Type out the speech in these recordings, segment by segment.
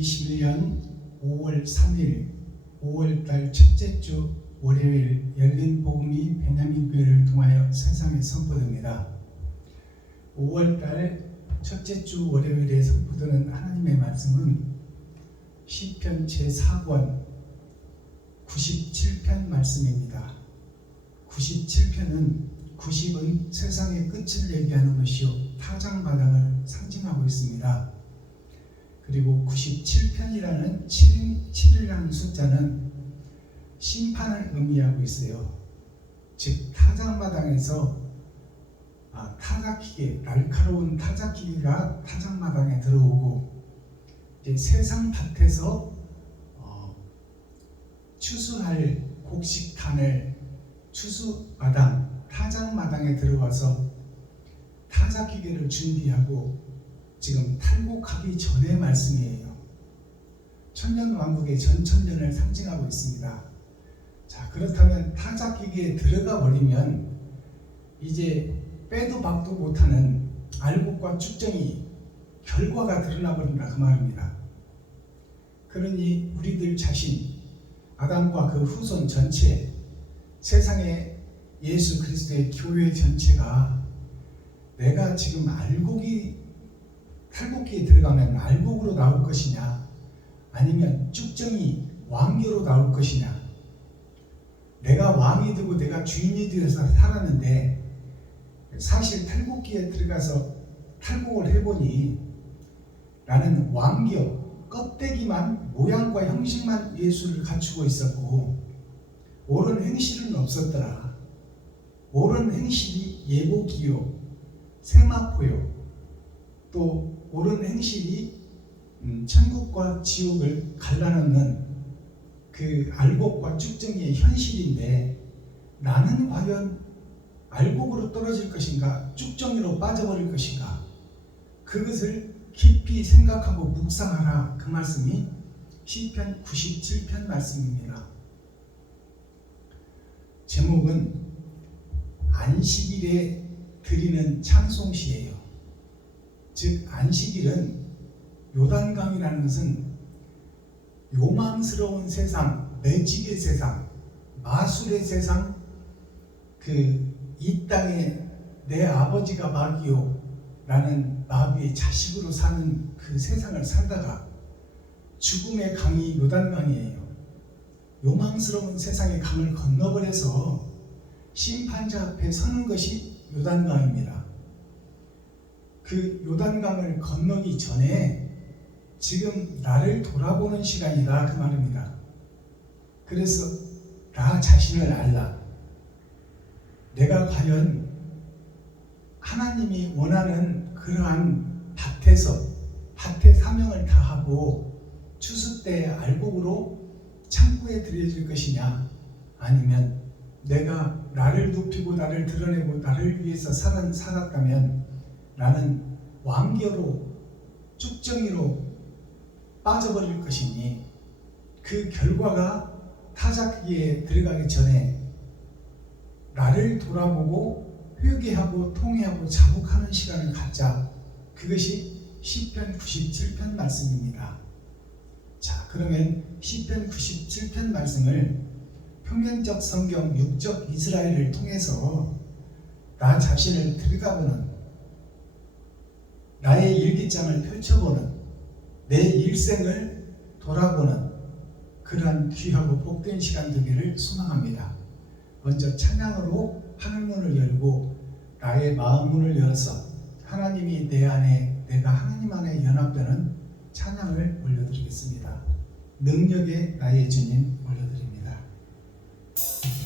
2021년 5월 3일 5월달 첫째 주 월요일 열린 복음이 베냐민 교회를 통하여 세상에 선포됩니다. 5월달 첫째 주 월요일에 선포되는 하나님의 말씀은 시편 제4권 97편 말씀입니다. 97편은 90은 세상의 끝을 얘기하는 것이요 타작마당을 상징하고 있습니다. 그리고 97편이라는 7이라는 숫자는 심판을 의미하고 있어요. 즉 타작마당에서 타작기계, 날카로운 타작기계가 타작마당에 들어오고 이제 세상 밭에서 추수할 곡식탄을 추수마당, 타작마당에 들어와서 타작기계를 준비하고 지금 탈곡하기 전의 말씀이에요. 천년왕국의 전천년을 상징하고 있습니다. 자, 그렇다면 타작기계에 들어가 버리면 이제 빼도 박도 못하는 알곡과 쭉정이 결과가 드러나 버린다 그 말입니다. 그러니 우리들 자신, 아담과 그 후손 전체, 세상의 예수 그리스도의 교회 전체가 내가 지금 탈곡기에 들어가면 알곡으로 나올 것이냐, 아니면 쭉정이 왕교로 나올 것이냐. 내가 왕이 되고 내가 주인이 되어서 살았는데 사실 탈곡기에 들어가서 탈곡을 해보니 나는 왕교, 껍데기만, 모양과 형식만 예수를 갖추고 있었고 옳은 행실은 없었더라. 옳은 행실이 예복이요, 세마포요, 또 옳은 행실이 천국과 지옥을 갈라놓는 그 알곡과 쭉정이의 현실인데 나는 과연 알곡으로 떨어질 것인가, 쭉정이로 빠져버릴 것인가, 그것을 깊이 생각하고 묵상하라. 그 말씀이 시편 97편 말씀입니다. 제목은 안식일에 드리는 찬송시예요. 즉 안식일은 요단강이라는 것은 요망스러운 세상, 매직의 세상, 마술의 세상, 이 땅에 내 아버지가 마귀요 라는 마귀의 자식으로 사는 그 세상을 살다가 죽음의 강이 요단강이에요. 요망스러운 세상의 강을 건너버려서 심판자 앞에 서는 것이 요단강입니다. 그 요단강을 건너기 전에 지금 나를 돌아보는 시간이다 그 말입니다. 그래서 나 자신을 알라. 내가 과연 하나님이 원하는 그러한 밭의 사명을 다하고 추수 때 알곡으로 창고에 들여질 것이냐, 아니면 내가 나를 높이고 나를 드러내고 나를 위해서 살았다면 나는 왕교로 쭉정이로 빠져버릴 것이니 그 결과가 타작기에 들어가기 전에 나를 돌아보고 회개하고 통회하고 자복하는 시간을 갖자. 그것이 시편 97편 말씀입니다. 자, 그러면 시편 97편 말씀을 표면적 성경 육적 이스라엘을 통해서 나 자신을 들여다보는, 나의 일기장을 펼쳐보는, 내 일생을 돌아보는 그러한 귀하고 복된 시간 되기를 소망합니다. 먼저 찬양으로 하늘문을 열고 나의 마음문을 열어서 하나님이 내 안에, 내가 하나님 안에 연합되는 찬양을 올려드리겠습니다. 능력의 나의 주님 올려드립니다. 서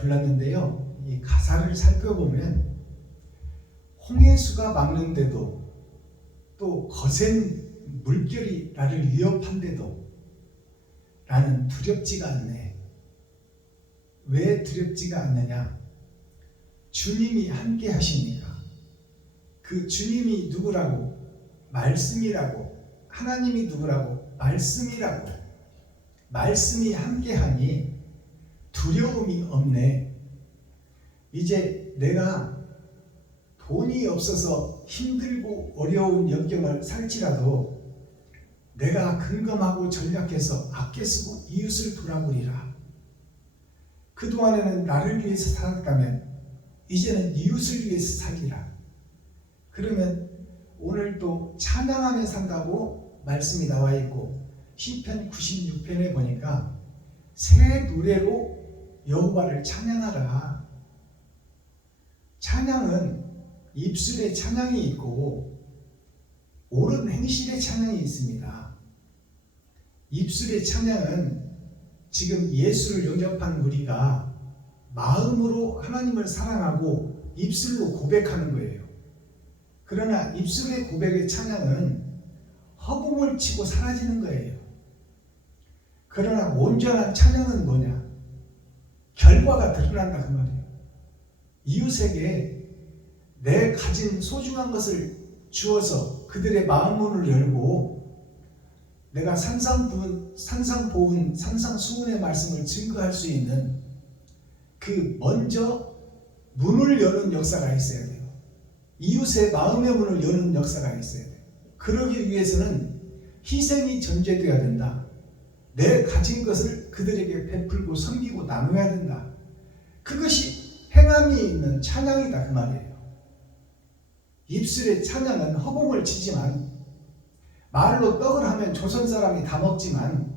불렀는데요. 이 가사를 살펴보면 홍해수가 막는데도 또 거센 물결이 나를 위협한데도 나는 두렵지가 않네. 왜 두렵지가 않느냐? 주님이 함께 하시니까. 그 주님이 누구라고? 말씀이라고. 하나님이 누구라고? 말씀이라고. 말씀이 함께하니 두려움이 없네. 이제 내가 돈이 없어서 힘들고 어려운 역경을 살지라도 내가 근검하고 전략해서 아껴 쓰고 이웃을 돌아보리라. 그동안에는 나를 위해서 살았다면 이제는 이웃을 위해서 살리라. 그러면 오늘도 찬양하며 산다고 말씀이 나와 있고 시편 96편에 보니까 새 노래로 여호와를 찬양하라. 찬양은 입술에 찬양이 있고 옳은 행실에 찬양이 있습니다. 입술의 찬양은 지금 예수를 영접한 우리가 마음으로 하나님을 사랑하고 입술로 고백하는 거예요. 그러나 입술의 고백의 찬양은 허공을 치고 사라지는 거예요. 그러나 온전한 찬양은 뭐냐? 결과가 드러난다 그 말이에요. 이웃에게 내 가진 소중한 것을 주어서 그들의 마음문을 열고 내가 산상보훈, 산상수훈의 말씀을 증거할 수 있는 그 먼저 문을 여는 역사가 있어야 돼요. 이웃의 마음의 문을 여는 역사가 있어야 돼요. 그러기 위해서는 희생이 전제되어야 된다. 내 가진 것을 그들에게 베풀고 섬기고 나눠야 된다. 그것이 행함이 있는 찬양이다 그 말이에요. 입술의 찬양은 허공을 치지만 말로 떡을 하면 조선 사람이 다 먹지만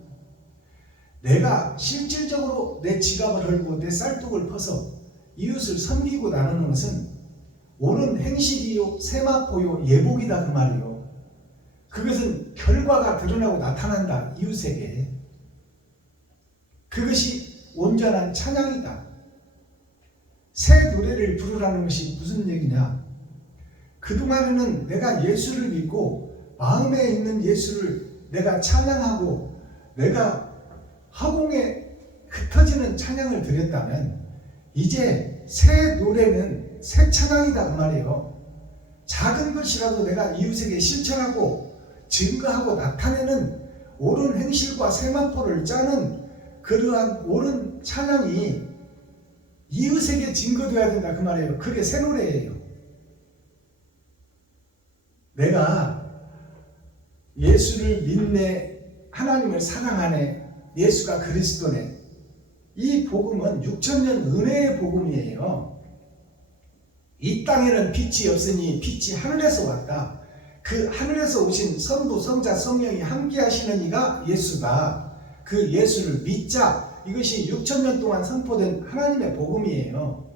내가 실질적으로 내 지갑을 헐고 내 쌀독을 퍼서 이웃을 섬기고 나누는 것은 옳은 행실이요 세마포요 예복이다 그 말이요. 그것은 결과가 드러나고 나타난다 이웃에게. 그것이 온전한 찬양이다. 새 노래를 부르라는 것이 무슨 얘기냐? 그동안에는 내가 예수를 믿고 마음에 있는 예수를 내가 찬양하고 내가 허공에 흩어지는 찬양을 드렸다면 이제 새 노래는 새 찬양이다 그 말이에요. 작은 것이라도 내가 이웃에게 실천하고 증거하고 나타내는 옳은 행실과 세마포를 짜는 그러한 옳은 찬양이 이웃에게 증거되어야 된다 그 말이에요. 그게 새 노래예요. 내가 예수를 믿네, 하나님을 사랑하네, 예수가 그리스도네. 이 복음은 6,000년 은혜의 복음이에요. 이 땅에는 빛이 없으니 빛이 하늘에서 왔다. 그 하늘에서 오신 성부, 성자, 성령이 함께 하시는 이가 예수다. 그 예수를 믿자. 이것이 6,000년 동안 선포된 하나님의 복음이에요.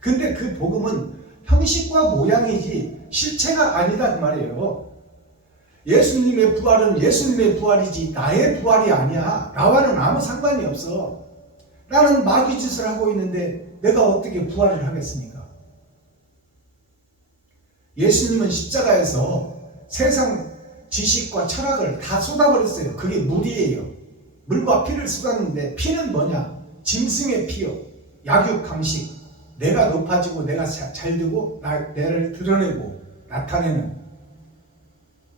근데 그 복음은 형식과 모양이지 실체가 아니다 그 말이에요. 예수님의 부활은 예수님의 부활이지 나의 부활이 아니야. 나와는 아무 상관이 없어. 나는 마귀짓을 하고 있는데 내가 어떻게 부활을 하겠습니까? 예수님은 십자가에서 세상 지식과 철학을 다 쏟아버렸어요. 그게 물이에요. 물과 피를 쏟았는데 피는 뭐냐? 짐승의 피요. 약육 강식. 내가 높아지고 내가 잘 되고 나를 드러내고 나타내는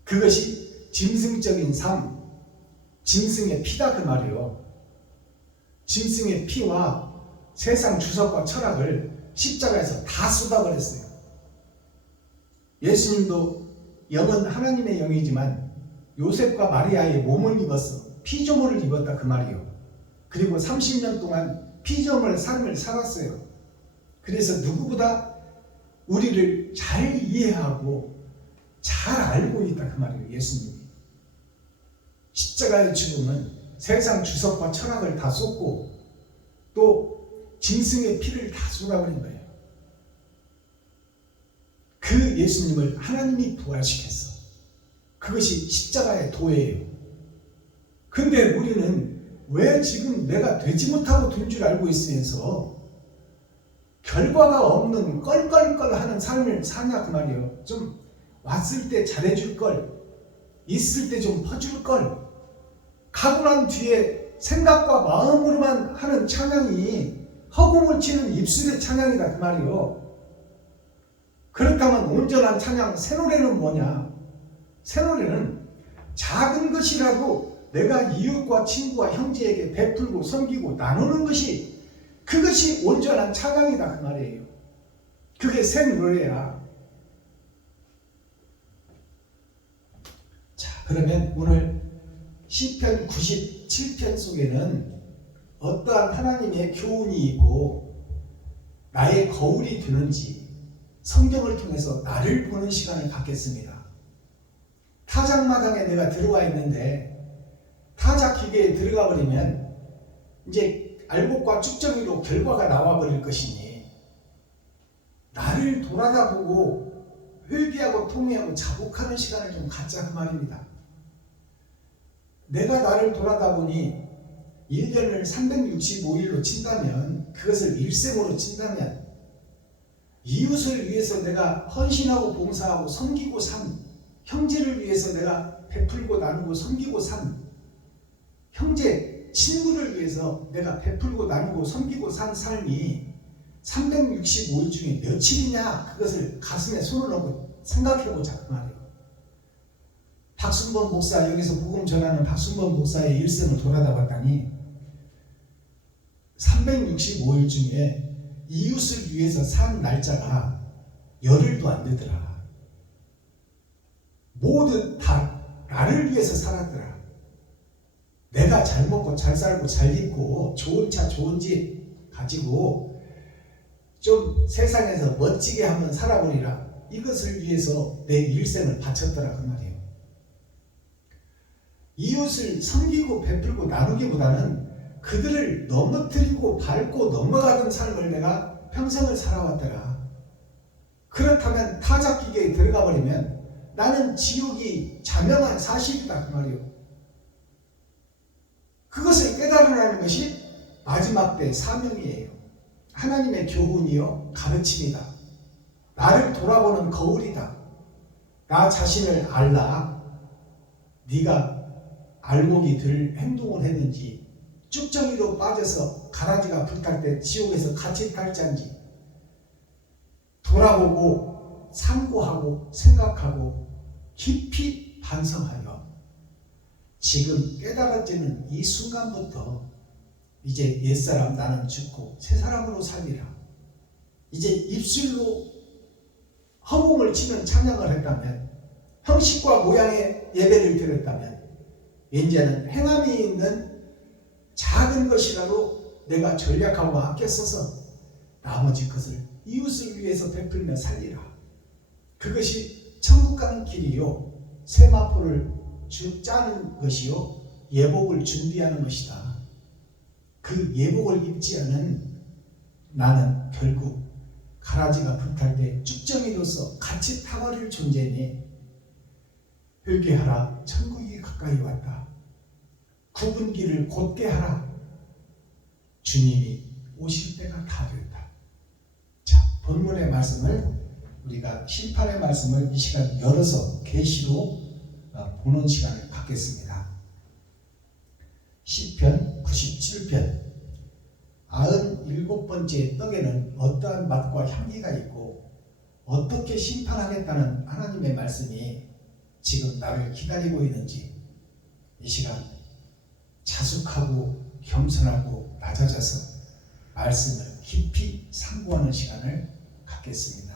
그것이 짐승적인 삶, 짐승의 피다 그 말이에요. 짐승의 피와 세상 주석과 철학을 십자가에서 다 쏟아버렸어요. 예수님도 영은 하나님의 영이지만 요셉과 마리아의 몸을 입었어. 피조물을 입었다 그 말이에요. 그리고 30년 동안 피조물 삶을 살았어요. 그래서 누구보다 우리를 잘 이해하고 잘 알고 있다 그 말이에요. 예수님이. 십자가의 죽음은 세상 주석과 철학을 다 쏟고 또 짐승의 피를 다 쏟아버린 거예요. 그 예수님을 하나님이 부활시켰어. 그것이 십자가의 도예요. 근데 우리는 왜 지금 내가 되지 못하고 된 줄 알고 있으면서 결과가 없는 껄껄껄하는 삶을 사냐 그 말이에요. 좀 왔을 때 잘해줄 걸, 있을 때 좀 퍼줄 걸, 가고 난 뒤에 생각과 마음으로만 하는 찬양이 허공을 치는 입술의 찬양이다 그 말이에요. 그렇다면 온전한 찬양, 새 노래는 뭐냐? 새 노래는 작은 것이라도 내가 이웃과 친구와 형제에게 베풀고 섬기고 나누는 것이, 그것이 온전한 찬양이다 그 말이에요. 그게 새 노래야. 자, 그러면 오늘 시편 97편 속에는 어떠한 하나님의 교훈이 있고 나의 거울이 되는지 성경을 통해서 나를 보는 시간을 갖겠습니다. 타작마당에 내가 들어와 있는데 타작 기계에 들어가 버리면 이제 알곡과 쭉정이로 결과가 나와 버릴 것이니 나를 돌아다보고 회개하고 통회하고 자복하는 시간을 좀 갖자 그 말입니다. 내가 나를 돌아다보니 1년을 365일로 친다면, 그것을 일생으로 친다면, 이웃을 위해서 내가 헌신하고 봉사하고 섬기고 산, 형제를 위해서 내가 베풀고 나누고 섬기고 산, 형제, 친구를 위해서 내가 베풀고 나누고 섬기고 산 삶이 365일 중에 며칠이냐, 그것을 가슴에 손을 얹고 생각해보자 그 말이에요. 박순범 목사, 여기서 복음 전하는 박순범 목사의 일생을 돌아다 봤더니 365일 중에 이웃을 위해서 산 날짜가 열흘도 안 되더라. 모두 다 나를 위해서 살았더라. 내가 잘 먹고 잘 살고 잘 입고 좋은 차 좋은 집 가지고 좀 세상에서 멋지게 한번 살아보리라, 이것을 위해서 내 일생을 바쳤더라 그 말이에요. 이웃을 섬기고 베풀고 나누기보다는 그들을 넘어뜨리고 밟고 넘어가던 삶을 내가 평생을 살아왔더라. 그렇다면 타작기계에 들어가 버리면 나는 지옥이 자명한 사실이다 그 말이에요. 그것을 깨달으라는 것이 마지막 때 사명이에요. 하나님의 교훈이요 가르침이다. 나를 돌아보는 거울이다. 나 자신을 알라. 네가 알곡이 들 행동을 했는지, 쭉정이로 빠져서 가라지가 불탈 때 지옥에서 같이 탈지한지 돌아보고 상고하고 생각하고 깊이 반성하여 지금 깨달아지는 이 순간부터 이제 옛사람 나는 죽고 새사람으로 살리라. 이제 입술로 허공을 치는 찬양을 했다면, 형식과 모양의 예배를 드렸다면, 이제는 행함이 있는 작은 것이라도 내가 전략하고 아껴 써서 나머지 것을 이웃을 위해서 베풀며 살리라. 그것이 천국 가는 길이요, 세마포를 짜는 것이요, 예복을 준비하는 것이다. 그 예복을 입지 않은 나는 결국 가라지가 불탈 때 쭉정이로서 같이 타버릴 존재니 회개하라, 천국이 가까이 왔다. 굽은 길을 곧게 하라. 주님이 오실 때가 다 됐다. 자, 본문의 말씀을 우리가 심판의 말씀을 이 시간 열어서 계시로 보는 시간을 갖겠습니다. 시편 97편 97번째 떡에는 어떠한 맛과 향기가 있고 어떻게 심판하겠다는 하나님의 말씀이 지금 나를 기다리고 있는지 이 시간 자숙하고 겸손하고 낮아져서 말씀을 깊이 상고하는 시간을 갖겠습니다.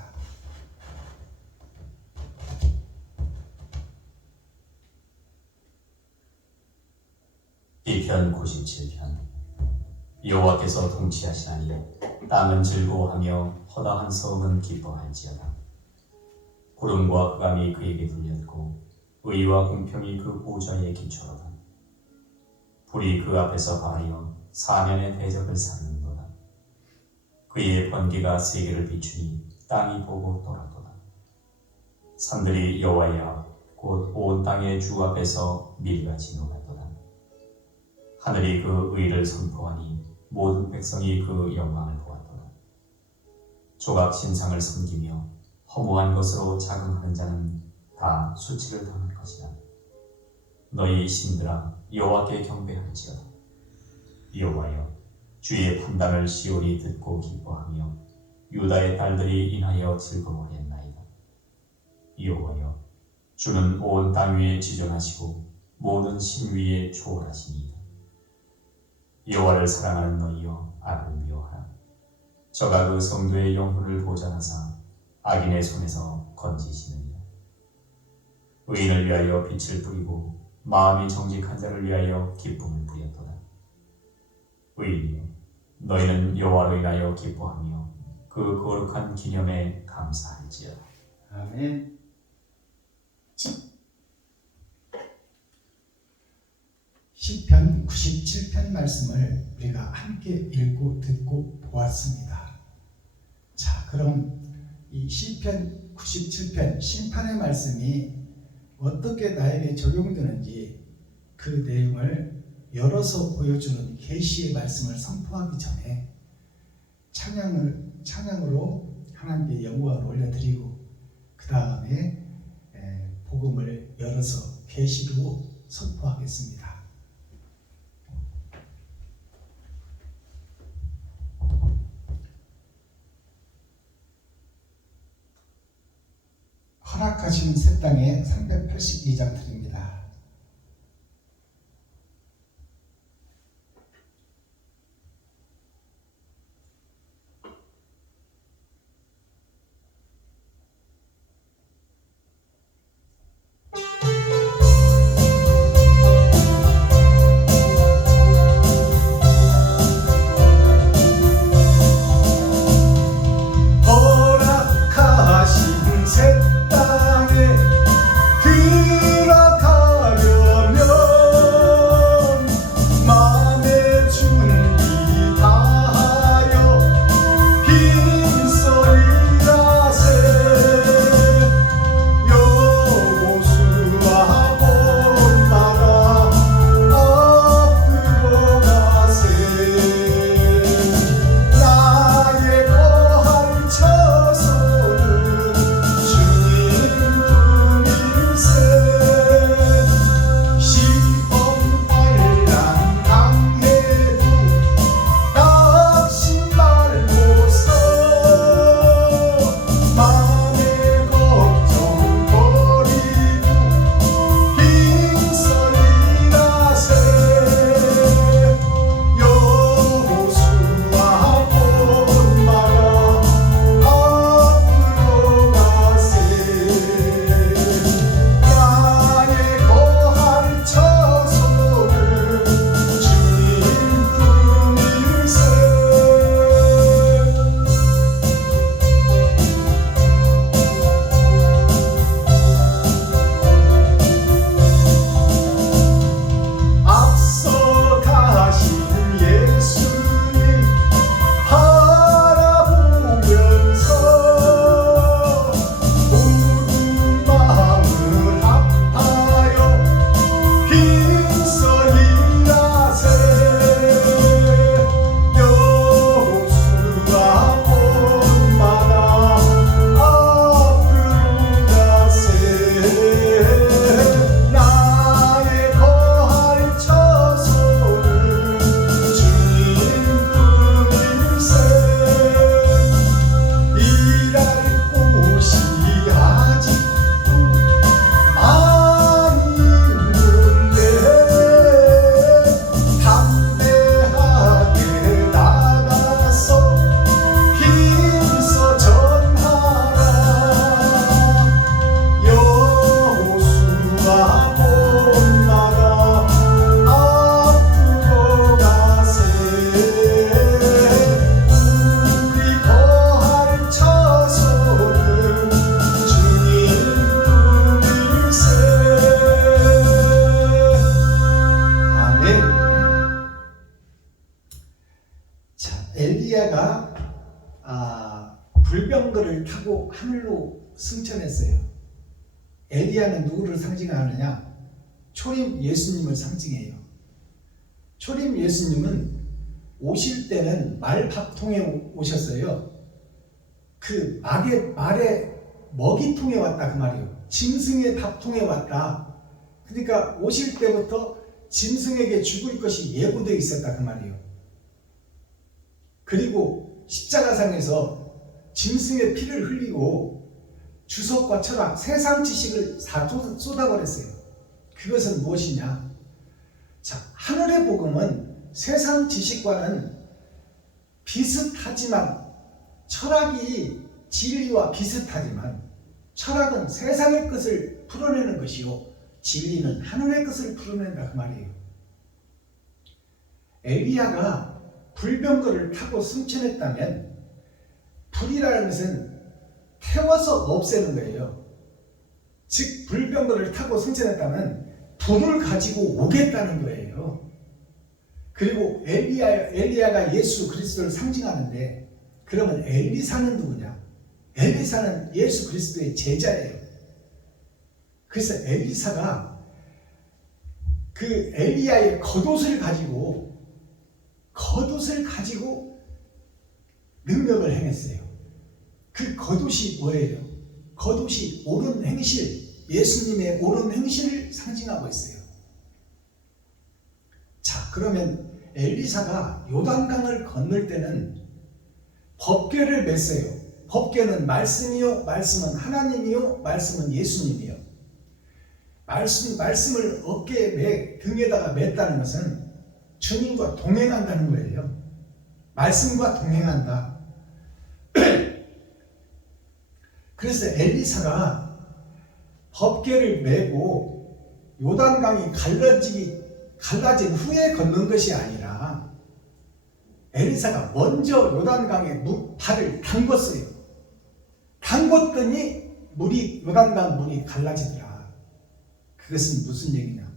시편 97편. 여호와께서 통치하시나니 땅은 즐거워하며 허다한 성은 기뻐할지어다. 구름과 흑암이 그에게 들렸고 의와 공평이 그 보좌에 기초로다. 불이 그 앞에서 가하여 사면의 대적을 삼는도다. 그의 번개가 세계를 비추니 땅이 보고 떠났도다. 산들이 여호와의 앞 곧 온 땅의 주 앞에서 밀같이 녹았도다. 하늘이 그 의를 선포하니 모든 백성이 그 영광을 보았도다. 조각 신상을 섬기며 허무한 것으로 자금하는 자는 다 수치를 당할 것이다. 너희 신들아 여호와께 경배할지어다. 여호와여 주의 판단을 시온이 듣고 기뻐하며 유다의 딸들이 인하여 즐거워했나이다. 여호와여 주는 온 땅 위에 지존하시고 모든 신 위에 초월하시니이다. 여호와를 사랑하는 너희여 악을 미워하라. 저가 그 성도의 영혼을 보전하사 악인의 손에서 건지시느니라. 의인을 위하여 빛을 뿌리고 마음이 정직한 자를 위하여 기쁨을 부렸도다. 의인이여 너희는 여호와로 인하여 기뻐하며 그 거룩한 기념에 감사할지어다. 아멘. 시편 97편 말씀을 우리가 함께 읽고 듣고 보았습니다. 자, 그럼 이 시편 97편 심판의 말씀이 어떻게 나에게 적용되는지 그 내용을 열어서 보여주는 계시의 말씀을 선포하기 전에 찬양으로 하나님께 영광을 올려드리고 그 다음에 복음을 열어서 계시로 선포하겠습니다. 허락하신 새 땅의 382장 드립니다. 허락하신 새 땅에 들어가려면 마음의 준비 다하여 빈소리라세 여호수아 본받아 앞으로 가세 나의 거할 처소는 주님뿐일세 시험 환난 당해도 낙심 말고서 마음의 걱정 버리고 빈소리라세 여호수아 본받아 앞으로 가세 나의 거할 처소는 주님뿐일세 앞서 가신 예수님 바라보면서 모든 마음을 합하여 빈소리라세 여호수아 본받아 앞으로 가세 나의 거할 처소는 주님뿐일세 일할 곳이 아직도 많이 있는데 담대하게 나가서 힘써 전하라 여호수아 본받아 앞으로 가세 우리 거할 처소는 주님뿐일세 아멘. 자, 엘리야가 불병거를 타고 하늘로 승천했어요. 엘리야는 누구를 상징하느냐? 초림 예수님을 상징해요. 초림 예수님은 오실 때는 말밥통에 오셨어요. 그 말의 먹이통에 왔다 그 말이에요. 짐승의 밥통에 왔다. 그러니까 오실 때부터 짐승에게 죽을 것이 예고되어 있었다 그 말이에요. 그리고 십자가상에서 짐승의 피를 흘리고 주석과 철학, 세상 지식을 다 쏟아버렸어요. 그것은 무엇이냐? 자, 하늘의 복음은 세상 지식과는 비슷하지만, 철학이 진리와 비슷하지만 철학은 세상의 것을 풀어내는 것이요, 진리는 하늘의 것을 풀어낸다 그 말이에요. 엘리야가 불병거를 타고 승천했다면, 불이라는 것은 태워서 없애는 거예요. 즉 불병거를 타고 승천했다면 불을 가지고 오겠다는 거예요. 그리고 엘리야가 예수 그리스도를 상징하는데, 그러면 엘리사는 누구냐? 엘리사는 예수 그리스도의 제자예요. 그래서 엘리사가 그 엘리야의 겉옷을 가지고 능력을 행했어요. 그 겉옷이 뭐예요? 겉옷이 옳은 행실, 예수님의 옳은 행실을 상징하고 있어요. 자, 그러면 엘리사가 요단강을 건널 때는 법궤를 맸어요. 법궤는 말씀이요, 말씀은 하나님이요, 말씀은 예수님이요. 말씀을 어깨에 등에다가 맸다는 것은 주님과 동행한다는 거예요. 말씀과 동행한다. 그래서 엘리사가 법궤를 메고 요단강이 갈라진 후에 걷는 것이 아니라, 엘리사가 먼저 요단강에 발을 담궜어요. 담궜더니 요단강 물이 갈라지더라. 그것은 무슨 얘기냐?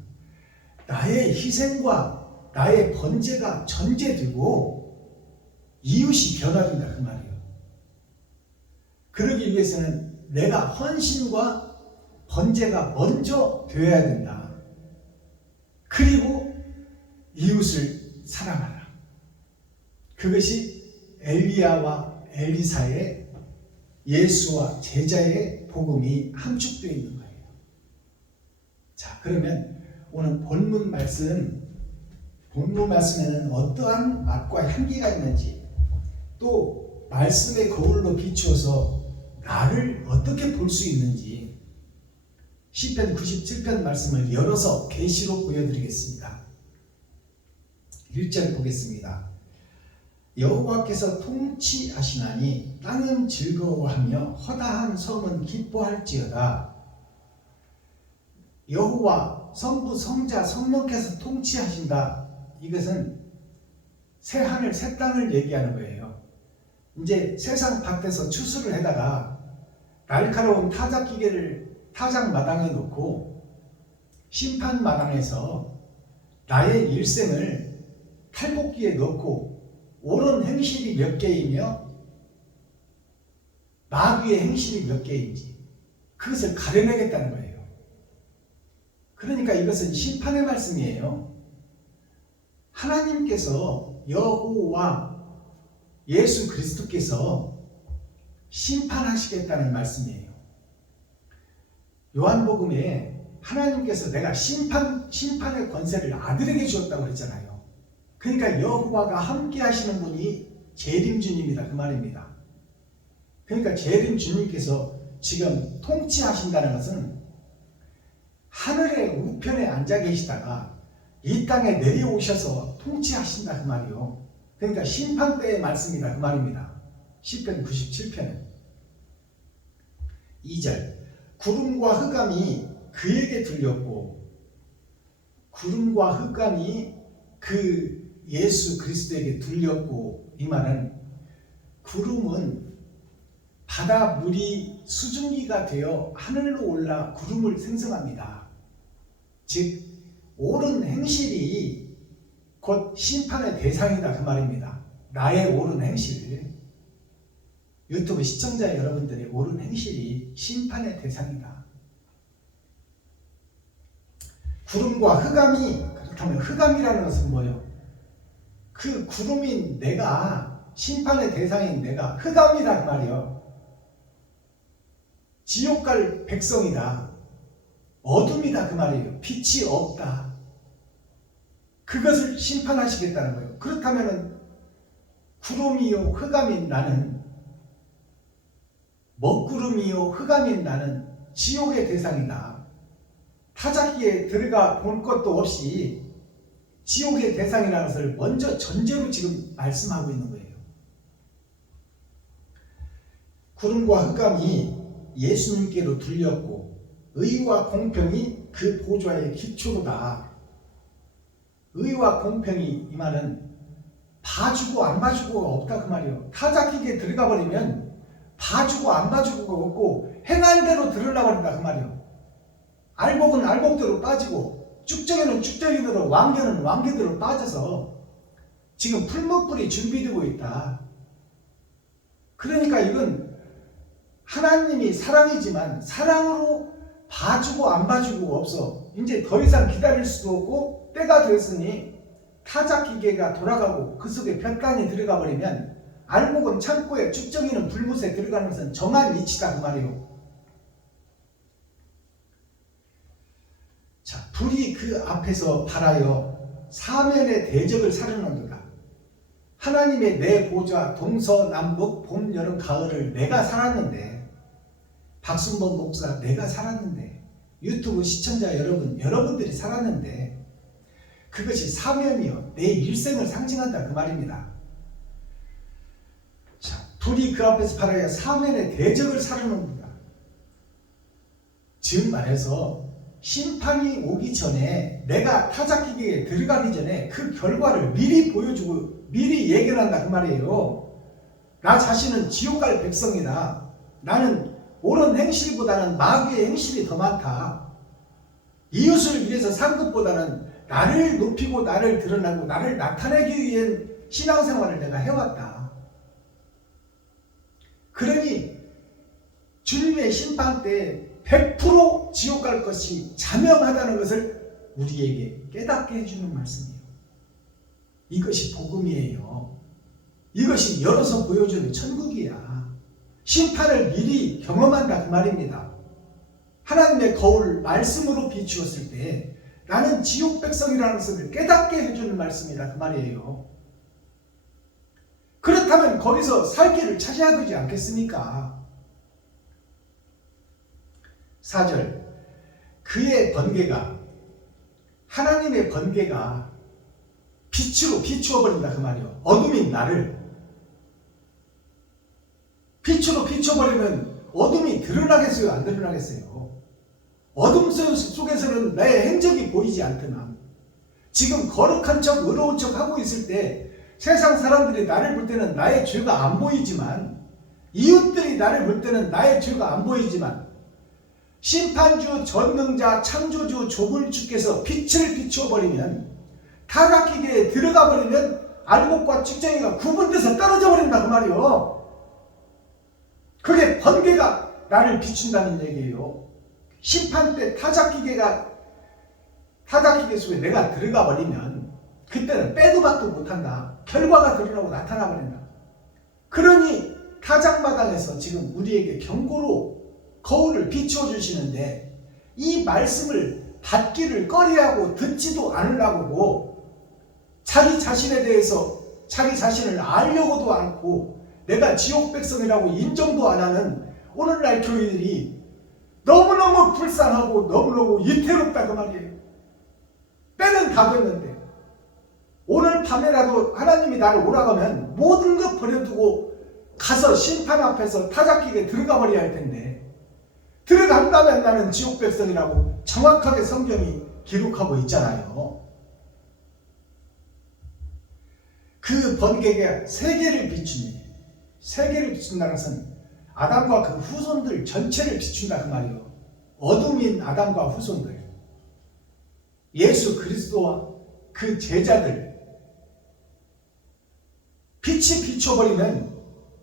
나의 희생과 나의 번제가 전제되고 이웃이 변화된다 그 말이에요. 그러기 위해서는 내가 헌신과 번제가 먼저 되어야 된다. 그리고 이웃을 사랑하라. 그것이 엘리야와 엘리사의, 예수와 제자의 복음이 함축되어 있는 거예요. 자, 그러면 오늘 본문 말씀에는 어떠한 맛과 향기가 있는지, 또 말씀의 거울로 비추어서 나를 어떻게 볼 수 있는지 시편 97편 말씀을 열어서 계시로 보여드리겠습니다. 1절 보겠습니다. 여호와께서 통치하시나니 땅은 즐거워하며 허다한 성은 기뻐할지어다. 여호와, 성부, 성자, 성령께서 통치하신다. 이것은 새 하늘 새 땅을 얘기하는 거예요. 이제 세상 밭에서 추수를 해다가 날카로운 타작기계를 타작마당에 놓고 심판마당에서 나의 일생을 탈곡기에 넣고 옳은 행실이 몇 개이며 마귀의 행실이 몇 개인지 그것을 가려내겠다는 거예요. 그러니까 이것은 심판의 말씀이에요. 하나님께서, 여호와 예수 그리스도께서 심판하시겠다는 말씀이에요. 요한복음에 하나님께서 내가 심판의 권세를 아들에게 주었다고 했잖아요. 그러니까 여호와가 함께 하시는 분이 재림주님이다 그 말입니다. 그러니까 재림주님께서 지금 통치하신다는 것은 하늘의 우편에 앉아 계시다가 이 땅에 내려오셔서 통치하신다 그 말이요. 그러니까 심판 때의 말씀이다 그 말입니다. 시편 97편은 2절, 구름과 흑암이 그에게 들렸고, 구름과 흑암이 그 예수 그리스도에게 들렸고, 이 말은 구름은 바다 물이 수증기가 되어 하늘로 올라 구름을 생성합니다. 즉 옳은 행실이 곧 심판의 대상이다 그 말입니다. 나의 옳은 행실, 유튜브 시청자 여러분들의 옳은 행실이 심판의 대상이다. 구름과 흑암이, 그렇다면 흑암이라는 것은 뭐예요? 그 구름인 내가, 심판의 대상인 내가 흑암이란 말이에요. 지옥 갈 백성이다. 어둠이다 그 말이에요. 빛이 없다. 그것을 심판하시겠다는 거예요. 그렇다면 구름이요 흑암인 나는, 먹구름이요 흑암인 나는 지옥의 대상이다. 타작기에 들어가 볼 것도 없이 지옥의 대상이라는 것을 먼저 전제로 지금 말씀하고 있는 거예요. 구름과 흑암이 예수님께로 들렸고 의와 공평이 그 보좌의 기초로다. 의와 공평이 이 말은 봐주고 안 봐주고가 없다 그 말이에요. 타작기에 들어가 버리면 봐주고 안 봐주고가 없고 행한 대로 들으려고 한다 그 말이에요. 알곡은 알곡대로 빠지고 쭉정이는 쭉정이대로 왕겨는 왕겨대로 빠져서 지금 풀목불이 준비되고 있다. 그러니까 이건 하나님이 사랑이지만 사랑으로 봐주고 안 봐주고 없어. 이제 더 이상 기다릴 수도 없고 때가 됐으니 타작기계가 돌아가고 그 속에 볕간이 들어가 버리면 알곡은 창고에 쭉정이는 불못에 들어가는 것은 정한 이치다 그 말이에요. 자, 불이 그 앞에서 발하여 사면의 대적을 사르는도다. 하나님의 내 보좌 동서남북 봄 여름 가을을 내가 살았는데, 박순범 목사 내가 살았는데, 유튜브 시청자 여러분들이 살았는데, 그것이 사면이요 내 일생을 상징한다 그 말입니다. 자, 불이 그 앞에서 발하여 사면의 대적을 사르는도다. 즉 말해서 심판이 오기 전에, 내가 타작기계에 들어가기 전에 그 결과를 미리 보여주고 미리 예견한다 그 말이에요. 나 자신은 지옥 갈 백성이다. 나는 옳은 행실보다는 마귀의 행실이 더 많다. 이웃을 위해서 산 것보다는 나를 높이고 나를 드러나고 나를 나타내기 위한 신앙생활을 내가 해왔다. 그러니 주님의 심판 때 100% 지옥 갈 것이 자명하다는 것을 우리에게 깨닫게 해주는 말씀이에요. 이것이 복음이에요. 이것이 열어서 보여주는 천국이야. 심판을 미리 경험한다 그 말입니다. 하나님의 거울 말씀으로 비추었을 때 나는 지옥 백성이라는 것을 깨닫게 해주는 말씀이다 그 말이에요. 그렇다면 거기서 살 길을 찾아야 되지 않겠습니까? 4절, 그의 번개가, 하나님의 번개가 빛으로 비추어버린다 그 말이에요. 어둠인 나를 빛으로 비춰버리면 어둠이 드러나겠어요? 안 드러나겠어요? 어둠 속에서는 나의 행적이 보이지 않더나 지금 거룩한 척 의로운 척 하고 있을 때 세상 사람들이 나를 볼 때는 나의 죄가 안 보이지만, 이웃들이 나를 볼 때는 나의 죄가 안 보이지만, 심판주, 전능자, 창조주, 조물주께서 빛을 비추어버리면, 타락기계에 들어가 버리면 알곡과 쭉정이가 구분돼서 떨어져 버린다 그 말이요. 그게 번개가 나를 비춘다는 얘기예요. 심판 때 타작기계 속에 내가 들어가 버리면 그때는 빼도 박도 못한다. 결과가 드러나고 나타나 버린다. 그러니 타작마당에서 지금 우리에게 경고로 거울을 비추어 주시는데, 이 말씀을 받기를 꺼려하고 듣지도 않으려고 자기 자신에 대해서 자기 자신을 알려고도 않고 내가 지옥 백성이라고 인정도 안 하는 오늘날 교인들이 너무너무 불쌍하고 너무너무 위태롭다 그 말이에요. 때는 다 됐는데 오늘 밤에라도 하나님이 나를 오라가면 모든 것 버려두고 가서 심판 앞에서 타작기에 들어가 버려야 할 텐데, 들어간다면 나는 지옥 백성이라고 정확하게 성경이 기록하고 있잖아요. 그 번개가 세계를 비추니, 세계를 비춘다는 것은 아담과 그 후손들 전체를 비춘다 그 말이에요. 어둠인 아담과 후손들, 예수 그리스도와 그 제자들, 빛이 비춰버리면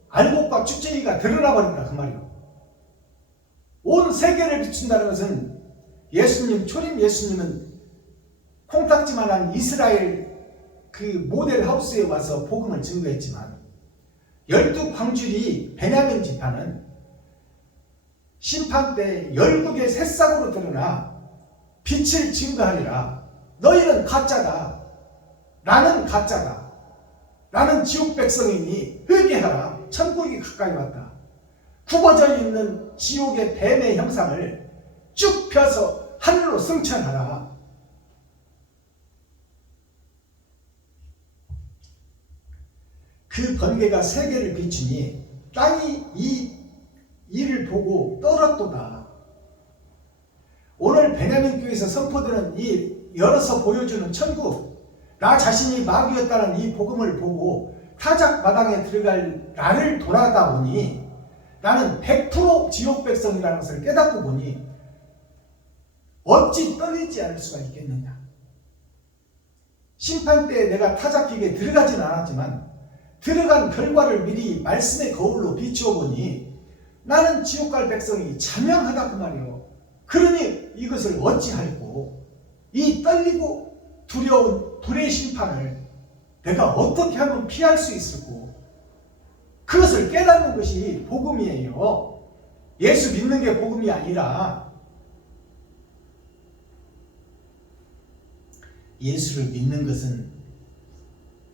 알곡과 쭉정이가 드러나버린다 그 말이에요. 온 세계를 비춘다는 것은 예수님, 초림 예수님은 콩딱지만한 이스라엘 그 모델 하우스에 와서 복음을 증거했지만, 12 광줄이 베냐민 지파는 심판 때 열국의 새싹으로 드러나 빛을 증거하리라. 너희는 가짜다. 나는 가짜다. 나는 지옥 백성이니 회개하라. 천국이 가까이 왔다. 굽어져 있는 지옥의 뱀의 형상을 쭉 펴서 하늘로 승천하라. 그 번개가 세계를 비추니 땅이 이 일을 보고 떨었도다. 오늘 베냐민 교회에서 선포되는 이 열어서 보여주는 천국, 나 자신이 마귀였다는 이 복음을 보고 타작 마당에 들어갈 나를 돌아다 보니 나는 100% 지옥 백성이라는 것을 깨닫고 보니 어찌 떨리지 않을 수가 있겠느냐. 심판 때에 내가 타작기에 들어가진 않았지만 들어간 결과를 미리 말씀의 거울로 비추어 보니 나는 지옥 갈 백성이 자명하다 그 말이요. 그러니 이것을 어찌할꼬. 이 떨리고 두려운 불의 심판을 내가 어떻게 하면 피할 수 있을꼬. 그것을 깨닫는 것이 복음이에요. 예수 믿는 게 복음이 아니라 예수를 믿는 것은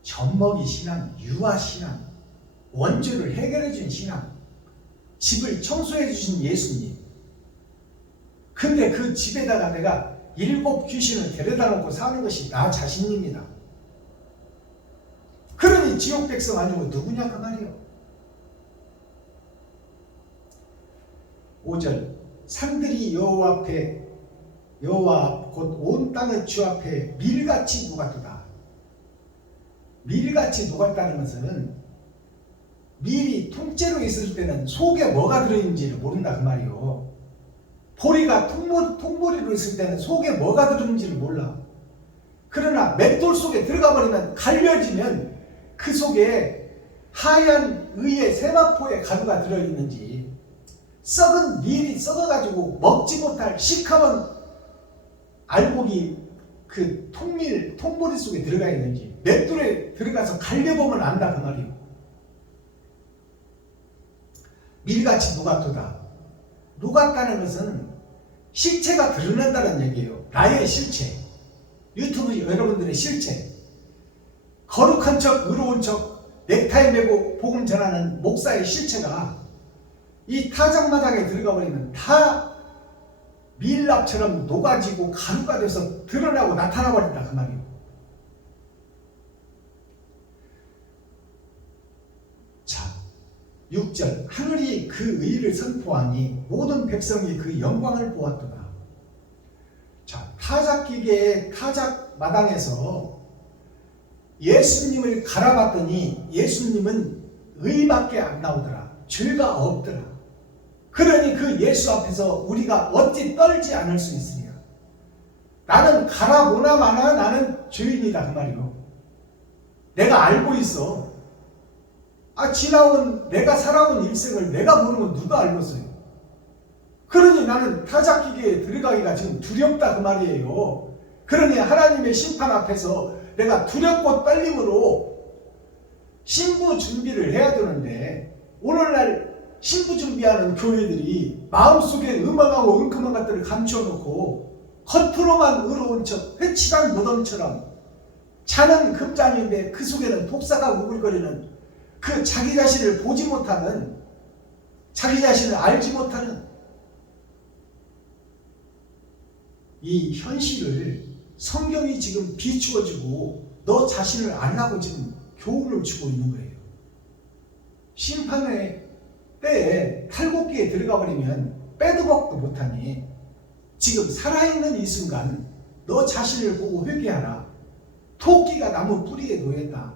젖먹이 신앙, 유아 신앙, 원죄를 해결해 준 신앙, 집을 청소해 주신 예수님. 근데 그 집에다가 내가 7 귀신을 데려다 놓고 사는 것이 나 자신입니다. 그러니 지옥 백성 아니고 누구냐 그 말이요. 5절 산들이 여호와 앞에 여호와 곧 온 땅의 주 앞에 밀같이 녹았도다. 밀같이 녹았다는 것은 밀이 통째로 있을 때는 속에 뭐가 들어있는지를 모른다 그 말이요. 보리가 통보리로 있을 때는 속에 뭐가 들어있는지를 몰라. 그러나 맷돌 속에 들어가 버리면 갈려지면 그 속에 하얀 의의 세마포의 가루가 들어있는지, 썩은 밀이 썩어가지고 먹지 못할 시커먼 알곡이 그 통보리 속에 들어가 있는지 맷돌에 들어가서 갈려보면 안다 그 말이요. 밀같이 녹았도다. 녹았다는 것은 실체가 드러난다는 얘기예요. 나의 실체, 유튜브 여러분들의 실체, 거룩한 척 의로운 척 넥타이 메고 복음 전하는 목사의 실체가 이 타작마당에 들어가 버리면 다 밀랍처럼 녹아지고 가루가 돼서 드러나고 나타나 버린다 그 말이에요. 자, 6절 하늘이 그 의를 선포하니 모든 백성이 그 영광을 보았도다. 자, 타작기계의 타작마당에서 예수님을 갈아봤더니 예수님은 의밖에 안 나오더라. 죄가 없더라. 그러니 그 예수 앞에서 우리가 어찌 떨지 않을 수 있으냐. 나는 갈아보나 마나 나는 죄인이다 그 말이요. 내가 알고 있어. 지나온 내가 살아온 일생을 내가 모르면 누가 알겠어요. 그러니 나는 타작기계에 들어가기가 지금 두렵다 그 말이에요. 그러니 하나님의 심판 앞에서 내가 두렵고 떨림으로 신부 준비를 해야 되는데, 오늘날 신부 준비하는 교회들이 마음속에 음악하고 은큼한 것들을 감춰놓고 겉으로만 의로운 척 회칠한 무덤처럼 자는 금잔인데 그 속에는 독사가 우글거리는, 그 자기 자신을 보지 못하는, 자기 자신을 알지 못하는 이 현실을 성경이 지금 비추어주고 너 자신을 알라고 지금 교훈을 주고 있는 거예요. 심판의 때에 탈곡기에 들어가 버리면 빼도 박도 못하니 지금 살아있는 이 순간 너 자신을 보고 회개하라. 토끼가 나무 뿌리에 놓였다.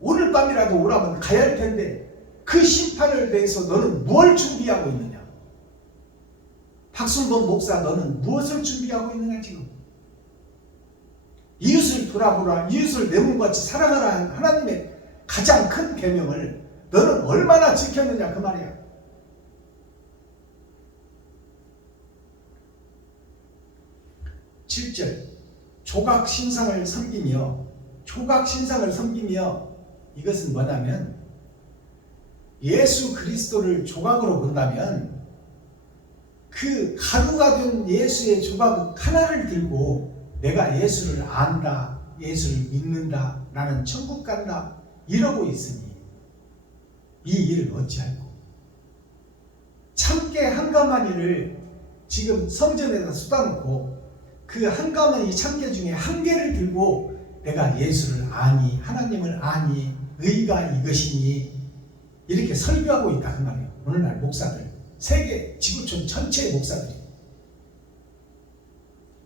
오늘 밤이라도 오라면 가야 할 텐데 그 심판을 대해서 너는 무엇을 준비하고 있느냐? 박순범 목사, 너는 무엇을 준비하고 있느냐 지금? 이웃을 돌아보라, 이웃을 내 몸같이 사랑하라 한 하나님의 가장 큰 계명을 너는 얼마나 지켰느냐 그 말이야. (7절) 조각신상을 섬기며, 조각신상을 섬기며, 이것은 뭐냐면 예수 그리스도를 조각으로 본다면 그 가루가 된 예수의 조각 하나를 들고 내가 예수를 안다, 예수를 믿는다, 나는 천국 간다 이러고 있으니 이 일을 어찌할꼬. 참깨 한 가마니를 지금 성전에다 쏟아놓고 그 한 가마니 참깨 중에 한 개를 들고 내가 예수를 아니, 하나님을 아니, 의가 이것이니 이렇게 설교하고 있다 그 말이에요. 오늘날 목사들, 세계 지구촌 전체의 목사들이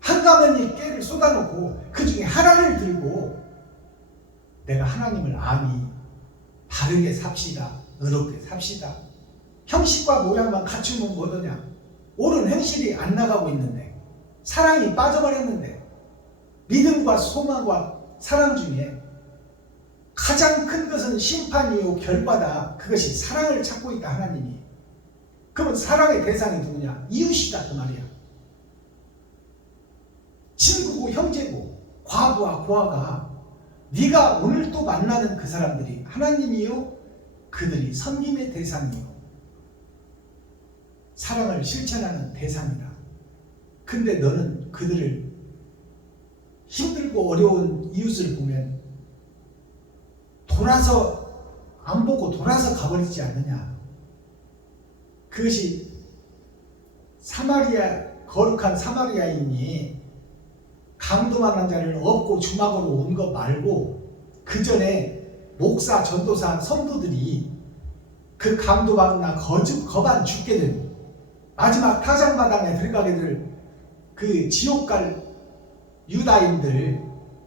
한 가마니 깨를 쏟아놓고 그 중에 하나를 들고 내가 하나님을 아니, 바르게 삽시다, 의롭게 삽시다. 형식과 모양만 갖추면 뭐더냐. 옳은 행실이 안 나가고 있는데, 사랑이 빠져버렸는데, 믿음과 소망과 사랑 중에 가장 큰 것은 심판이요 결과다. 그것이 사랑을 찾고 있다 하나님이. 그러면 사랑의 대상이 누구냐? 이웃이다 그 말이야. 친구고 형제고 과부와 고아가 네가 오늘 또 만나는 그 사람들이 하나님이요 그들이 섬김의 대상이요 사랑을 실천하는 대상이다. 근데 너는 그들을 힘들고 어려운 이웃을 보면 돌아서 안 보고 돌아서 가버리지 않느냐. 그것이 거룩한 사마리아인이 강도만한 자를 업고 주막으로 온 것 말고 그 전에 목사, 전도사, 성도들이 그 강도만나 거반 죽게 된 마지막 타작마당에 들어가게 될 그 지옥 갈 유다인들,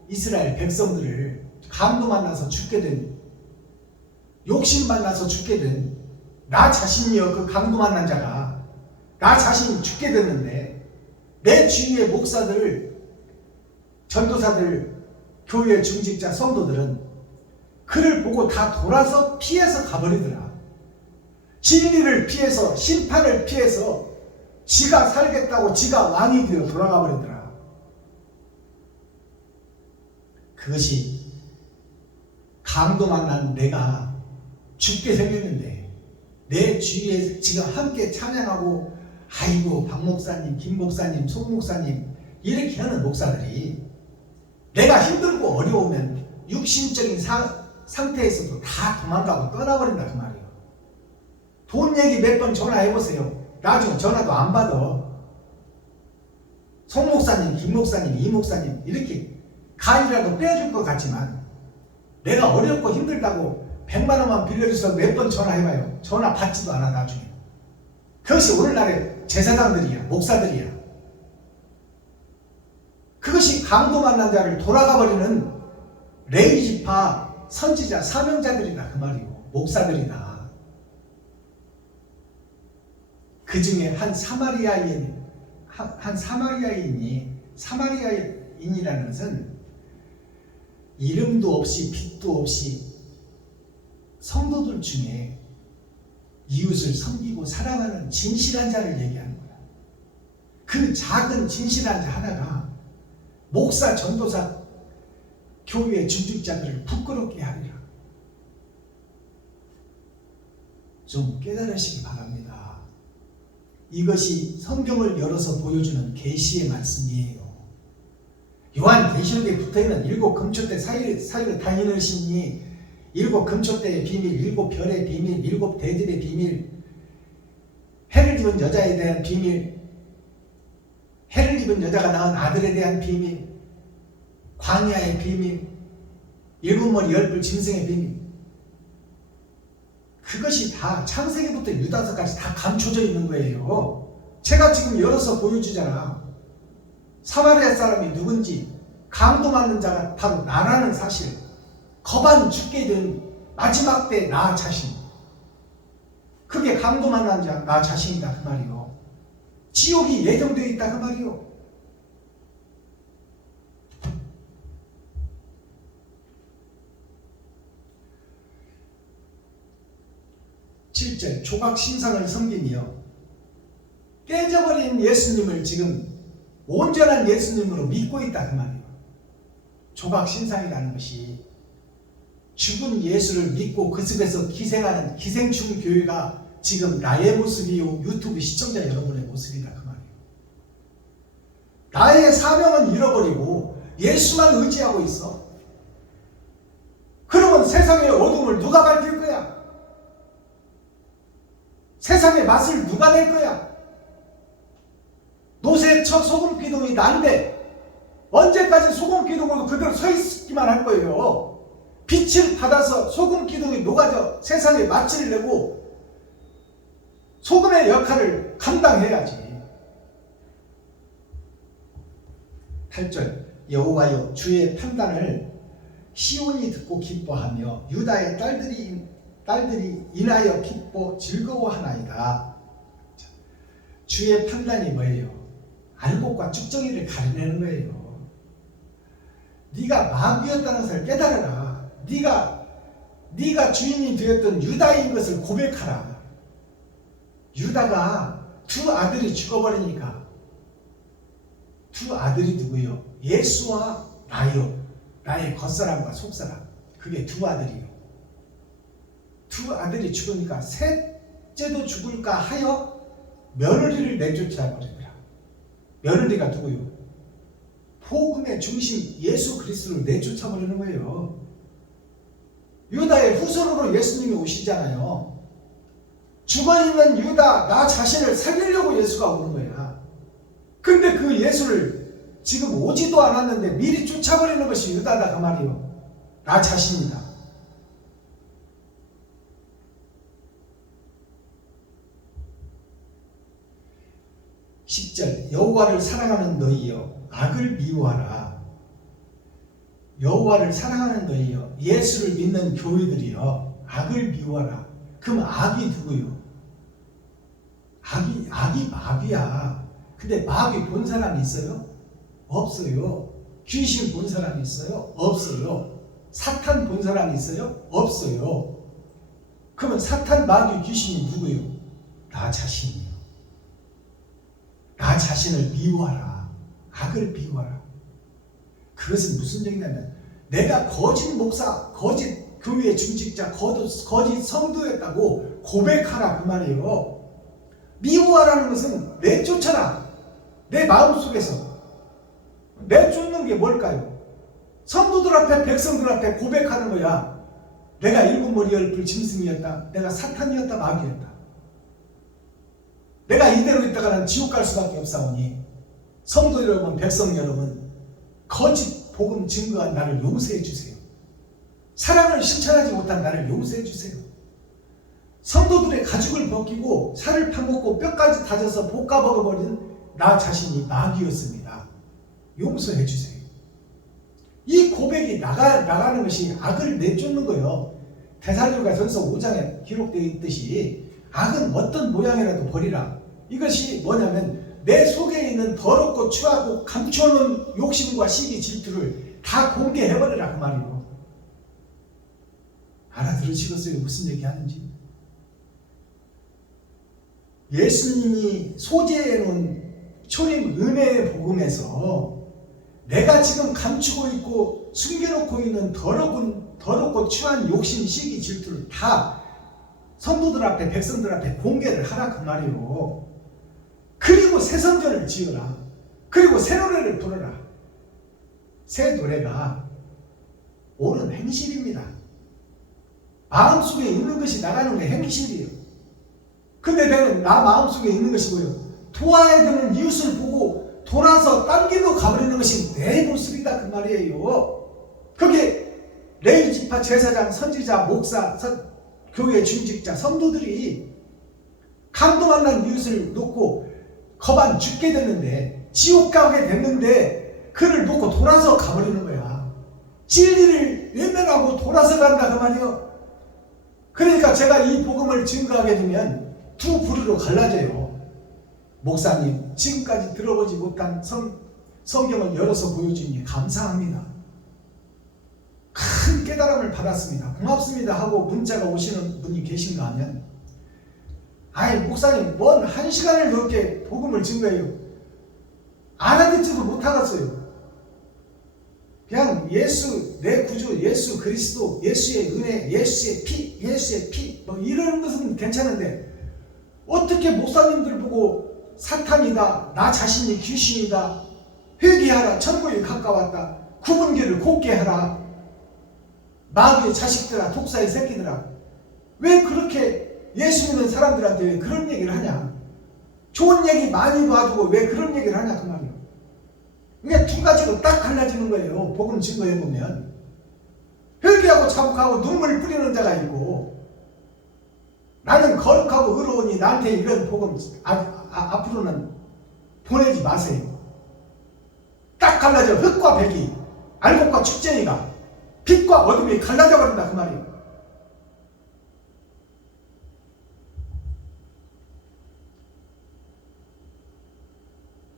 이스라엘 백성들을 강도 만나서 죽게 된, 욕심 만나서 죽게 된 나 자신이여 그 강도 만난 자가 나 자신이 죽게 됐는데 내 주위의 목사들, 전도사들, 교회 중직자, 성도들은 그를 보고 다 돌아서 피해서 가버리더라. 진리를 피해서, 심판을 피해서 지가 살겠다고 지가 왕이 되어 돌아가 버리더라. 그것이 강도 만난 내가 죽게 생겼는데 내 주위에 지금 함께 찬양하고 아이고 박 목사님, 김 목사님, 송 목사님 이렇게 하는 목사들이 내가 힘들고 어려우면 육신적인 상태에서도 다 도망가고 떠나버린다 그 말이에요. 돈 얘기 몇 번 전화해보세요. 나중에 전화도 안 받아. 송 목사님, 김 목사님, 이 목사님 이렇게 간이라도 빼줄 것 같지만 내가 어렵고 힘들다고 100만 원만 빌려줘서 몇 번 전화해봐요. 전화 받지도 않아 나중에. 그것이 오늘날의 제사장들이야, 목사들이야. 그것이 강도 만난 자를 돌아가버리는 레위지파 선지자 사명자들이다 그 말이고 목사들이다. 그 중에 한 사마리아인이라는 것은 이름도 없이 빛도 없이 성도들 중에 이웃을 섬기고 사랑하는 진실한 자를 얘기하는 거야. 그 작은 진실한 자 하나가 목사, 전도사, 교회 중직자들을 부끄럽게 하리라. 좀 깨달으시기 바랍니다. 이것이 성경을 열어서 보여주는 계시의 말씀이에요. 요한계시록에 붙어있는 7 금초대 사이를 다니시니 7 금초대의 비밀, 7 별의 비밀, 7 대들의 비밀, 해를 입은 여자에 대한 비밀, 해를 입은 여자가 낳은 아들에 대한 비밀, 광야의 비밀, 7머리 10뿔 짐승의 비밀, 그것이 다 창세기부터 유다서까지 다 감춰져 있는 거예요. 제가 지금 열어서 보여주잖아. 사마리아 사람이 누군지, 강도 맞는 자가 바로 나라는 사실, 거반 죽게 된 마지막 때 나 자신, 그게 강도 만난 자 나 자신이다 그 말이요. 지옥이 예정되어 있다 그 말이요. 실제 조각 신상을 섬기며 깨져버린 예수님을 지금 온전한 예수님으로 믿고 있다 그 말이에요. 조각 신상이라는 것이 죽은 예수를 믿고 그 속에서 기생하는 기생충 교회가 지금 나의 모습이요 유튜브 시청자 여러분의 모습이다 그 말이에요. 나의 사명은 잃어버리고 예수만 의지하고 있어. 그러면 세상의 어둠을 누가 밝힐 거야? 세상의 맛을 누가 낼 거야? 노새 첫 소금 기둥이 난데 언제까지 소금 기둥으로 그대로 서 있기만 할 거예요. 빛을 받아서 소금 기둥이 녹아져 세상에 맛을 내고 소금의 역할을 감당해야지. 8절 여호와여 주의 판단을 시온이 듣고 기뻐하며 유다의 딸들이 인하여 기뻐 즐거워하나이다. 주의 판단이 뭐예요? 알곡과 쭉정이를 가려내는 거예요. 네가 마귀였다는 것을 깨달아라. 네가 주인이 되었던 유다인 것을 고백하라. 유다가 두 아들이 죽어버리니까 두 아들이 누구요? 예수와 나요. 나의 겉사람과 속사람. 그게 두 아들이요. 두 아들이 죽으니까 셋째도 죽을까 하여 며느리를 내쫓아 버립니다. 며느리가 누구요? 복음의 중심 예수 그리스도를 내쫓아 버리는 거예요. 유다의 후손으로 예수님이 오시잖아요. 죽어있는 유다 나 자신을 살리려고 예수가 오는 거야. 근데 그 예수를 지금 오지도 않았는데 미리 쫓아버리는 것이 유다다 그 말이요. 나 자신이다. (10절) 여호와를 사랑하는 너희여 악을 미워하라. 여호와를 사랑하는 너희여 예수를 믿는 교회들이여 악을 미워하라. 그럼 악이 누구요? 악이 마귀야. 근데 마귀 본 사람이 있어요? 없어요. 귀신 본 사람이 있어요? 없어요. 사탄 본 사람이 있어요? 없어요. 그러면 사탄, 마귀, 귀신이 누구요? 나 자신이요. 나 자신을 미워하라. 악을 미워하라. 그것은 무슨 얘기냐면 내가 거짓 목사, 거짓 교회 중직자, 거짓 성도였다고 고백하라 그 말이에요. 미워하라는 것은 내쫓아라. 내 마음속에서 내쫓는 게 뭘까요? 성도들 앞에 백성들 앞에 고백하는 거야. 내가 일곱 머리 열불 짐승이었다. 내가 사탄이었다. 마귀였다. 내가 이대로 있다가는 지옥 갈 수밖에 없사오니 성도 여러분, 백성 여러분, 거짓 복음 증거한 나를 용서해 주세요. 사랑을 실천하지 못한 나를 용서해 주세요. 성도들의 가죽을 벗기고 살을 파먹고 뼈까지 다져서 볶아 먹어버린 나 자신이 마귀였습니다. 용서해 주세요. 이 고백이 나가는 것이 악을 내쫓는 거예요. 데살로니가전서 5장에 기록되어 있듯이 악은 어떤 모양이라도 버리라. 이것이 뭐냐면 내 속에 있는 더럽고 추하고 감추어놓은 욕심과 시기 질투를 다 공개해버리라 그 말이에요. 알아들으시겠어요? 무슨 얘기하는지. 예수님이 소재해놓은 초림 은혜의 복음에서 내가 지금 감추고 있고 숨겨놓고 있는 더럽고 추한 욕심, 시기, 질투를 다 성도들 앞에, 백성들 앞에 공개를 하라 그 말이에요. 그리고 새 성전을 지어라. 그리고 새 노래를 부르라. 새 노래가 옳은 행실입니다. 마음속에 있는 것이 나가는 게 행실이에요. 근데 나 마음속에 있는 것이 뭐예요? 도와야 되는 이웃을 보고 돌아서 딴 길로 가버리는 것이 내 모습이다 그 말이에요. 그게 레위 지파 제사장, 선지자, 목사, 교회 중직자, 성도들이 감동 안 난 이웃을 놓고 거반 죽게 됐는데, 지옥 가게 됐는데 그를 놓고 돌아서 가버리는 거야. 진리를 외면하고 돌아서 간다 그 말이에요. 그러니까 제가 이 복음을 증거하게 되면 두 부류로 갈라져요. 목사님, 지금까지 들어보지 못한 성경을 열어서 보여주니 감사합니다. 큰 깨달음을 받았습니다. 고맙습니다 하고 문자가 오시는 분이 계신가 하면, 아이 목사님 뭔 1시간을 넘게 복음을 증거해요. 알아듣지도 못하겠어요. 그냥 예수, 내 구주 예수 그리스도, 예수의 은혜, 예수의 피 뭐 이런 것은 괜찮은데 어떻게 목사님들 보고 사탄이다, 나 자신이 귀신이다, 회개하라, 천국에 가까웠다, 구분기를 곱게 하라, 마귀의 자식들아, 독사의 새끼들아, 왜 그렇게 예수 믿는 사람들한테 왜 그런 얘기를 하냐? 좋은 얘기 많이 봐주고 왜 그런 얘기를 하냐 그 말이에요. 그러니까 두 가지로 딱 갈라지는 거예요. 복음 증거해 보면 회개하고 자복하고 눈물 뿌리는 자가 있고, 나는 거룩하고 의로우니 나한테 이런 복음 앞으로는 보내지 마세요. 딱 갈라져. 흙과 백이, 알곡과 축쟁이가, 빛과 어둠이 갈라져 버린다 그 말이에요.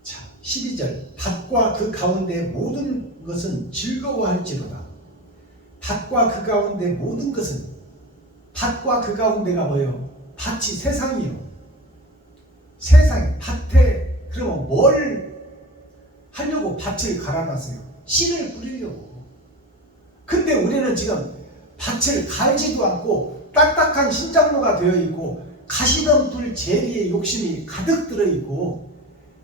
자, 12절. 밭과 그 가운데 모든 것은 즐거워할지로다. 밭과 그 가운데 모든 것은, 밭과 그 가운데가 뭐예요? 밭이 세상이요. 세상에, 밭에 그러면 뭘 하려고 밭을 갈아놨어요? 씨를 뿌리려고. 근데 우리는 지금 밭을 갈지도 않고 딱딱한 신장로가 되어 있고 가시덤불 재리의 욕심이 가득 들어 있고,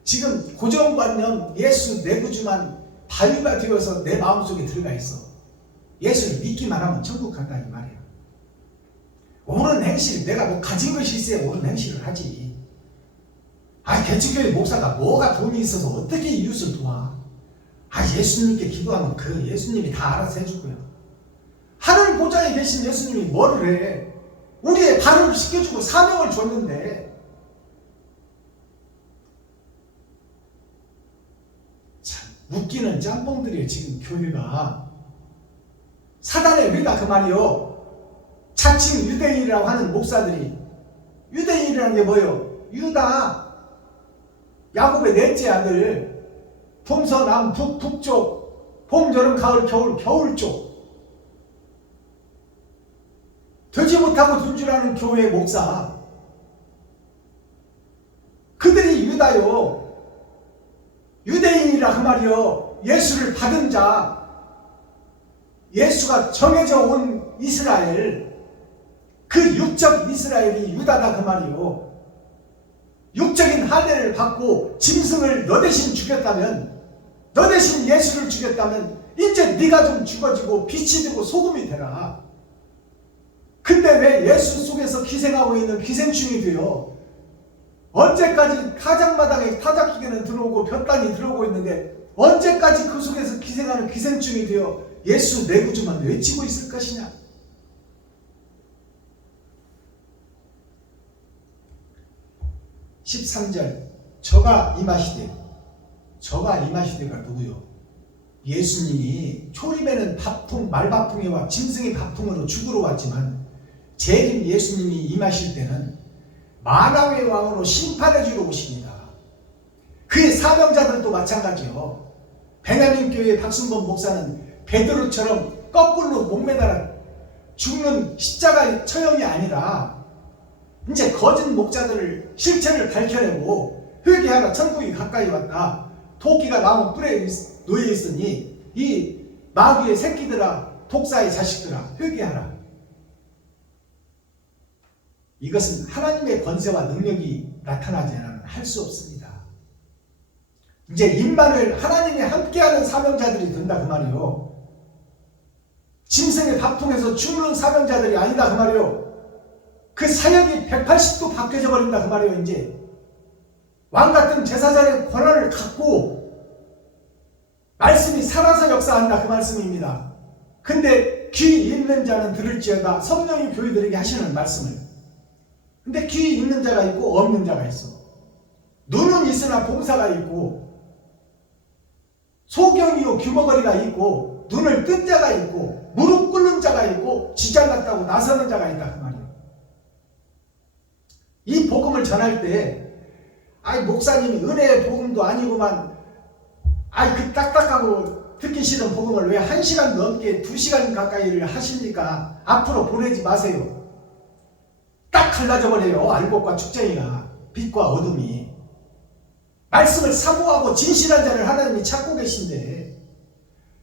지금 고정관념 예수 내구주만 바위가 되어서 내 마음속에 들어가 있어. 예수를 믿기만 하면 천국 간다 이 말이야. 옳은 행실, 내가 뭐 가진 것이 있어야 옳은 행실을 하지. 개척교회 목사가 뭐가 돈이 있어서 어떻게 이웃을 도와? 예수님께 기도하면 그 예수님이 다 알아서 해줄 거야. 하늘 보좌에 계신 예수님이 뭐를 해? 우리의 발을 씻겨주고 사명을 줬는데. 참 웃기는 짬뽕들이에요 지금 교회가. 사단의 회다 그 말이요. 자칭 유대인이라고 하는 목사들이, 유대인이라는 게 뭐예요? 유다, 야곱의 넷째 아들, 동서남북, 북쪽, 봄, 여름, 가을, 겨울, 겨울 쪽, 되지 못하고 둔 줄 아는 교회 목사, 그들이 유다요, 유대인이라 그 말이요. 예수를 받은 자, 예수가 정해져 온 이스라엘, 그 육적 이스라엘이 유다다 그 말이요. 육적인 할례를 받고 짐승을 너 대신 죽였다면, 너 대신 예수를 죽였다면 이제 네가 좀 죽어지고 빛이 되고 소금이 되라. 근데 왜 예수 속에서 기생하고 있는 기생충이 되어 언제까지 타작마당에 타작기계는 들어오고 볕단이 들어오고 있는데 언제까지 그 속에서 기생하는 기생충이 되어 예수 내구주만 외치고 있을 것이냐? 13절. 저가 임하시되, 저가 임하시되가 누구요? 예수님이 초림에는 밥통, 말밥통에와 짐승의 밥통으로 죽으러 왔지만 재림 예수님이 임하실 때는 만왕의 왕으로 심판해 주러 오십니다. 그의 사명자들도 마찬가지요. 베냐민 교회의 박순범 목사는 베드로처럼 거꾸로 목매달아 죽는 십자가 처형이 아니라 이제 거짓 목자들을 실체를 밝혀내고 회개하라, 천국이 가까이 왔다, 도끼가 나무 뿔에 놓여 있으니 이 마귀의 새끼들아, 독사의 자식들아, 회개하라. 이것은 하나님의 권세와 능력이 나타나지 않으면 할 수 없습니다. 이제 임마누엘, 하나님이 함께하는 사명자들이 된다 그 말이요. 짐승의 밥통에서 죽는 사명자들이 아니다 그 말이요. 그 사역이 180도 바뀌어져 버린다 그 말이에요. 이제 왕같은 제사장의 권한을 갖고 말씀이 살아서 역사한다 그 말씀입니다. 근데 귀 있는 자는 들을지어다, 성령이 교회들에게 하시는 말씀을. 근데 귀 있는 자가 있고 없는 자가 있어. 눈은 있으나 봉사가 있고, 소경이요 규머거리가 있고, 눈을 뜬 자가 있고, 무릎 꿇는 자가 있고, 지잘났다고 나서는 자가 있다 그 말이에요. 이 복음을 전할 때 목사님이 은혜의 복음도 아니고만 그 딱딱하고 듣기 싫은 복음을 왜 1시간 넘게 2시간 가까이를 하십니까? 앞으로 보내지 마세요. 딱 갈라져 버려요. 알곡과 축쟁이가, 빛과 어둠이. 말씀을 사모하고 진실한 자를 하나님이 찾고 계신데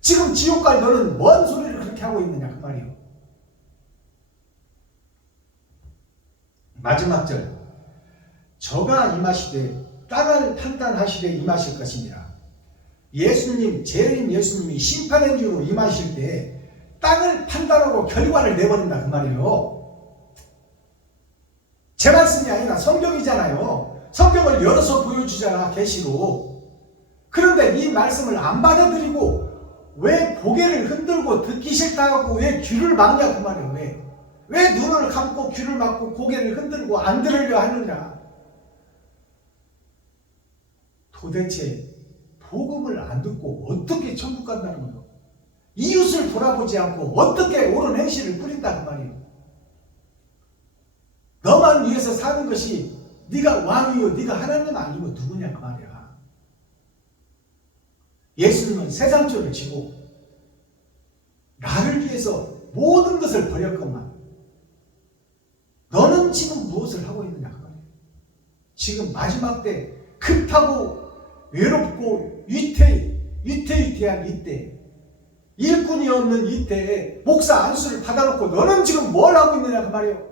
지금 지옥 갈 너는 뭔 소리를 그렇게 하고 있느냐 그 말이에요. 마지막 절. 저가 임하시되 땅을 판단하시되 임하실 것입니다. 예수님, 재림 예수님이 심판의 주로 임하실 때 땅을 판단하고 결과를 내버린다 그 말이에요. 제 말씀이 아니라 성경이잖아요. 성경을 열어서 보여주잖아, 계시로. 그런데 이 말씀을 안 받아들이고 왜 고개를 흔들고 듣기 싫다 하고 왜 귀를 막냐 그 말이에요. 왜 눈을 감고 귀를 막고 고개를 흔들고 안 들으려 하느냐. 도대체 복음을 안 듣고 어떻게 천국 간다는 거예요. 이웃을 돌아보지 않고 어떻게 옳은 행실을 뿌린다 그 말이에요. 너만 위해서 사는 것이 네가 왕이요 네가 하나님 아니고 누구냐 그 말이야. 예수님은 세상죄를 지고 나를 위해서 모든 것을 버렸건만 너는 지금 무엇을 하고 있느냐 그 말이에요. 지금 마지막 때 급하고 외롭고 위태위태한 이때, 일꾼이 없는 이때에 목사 안수를 받아놓고 너는 지금 뭘 하고 있느냐 그 말이에요.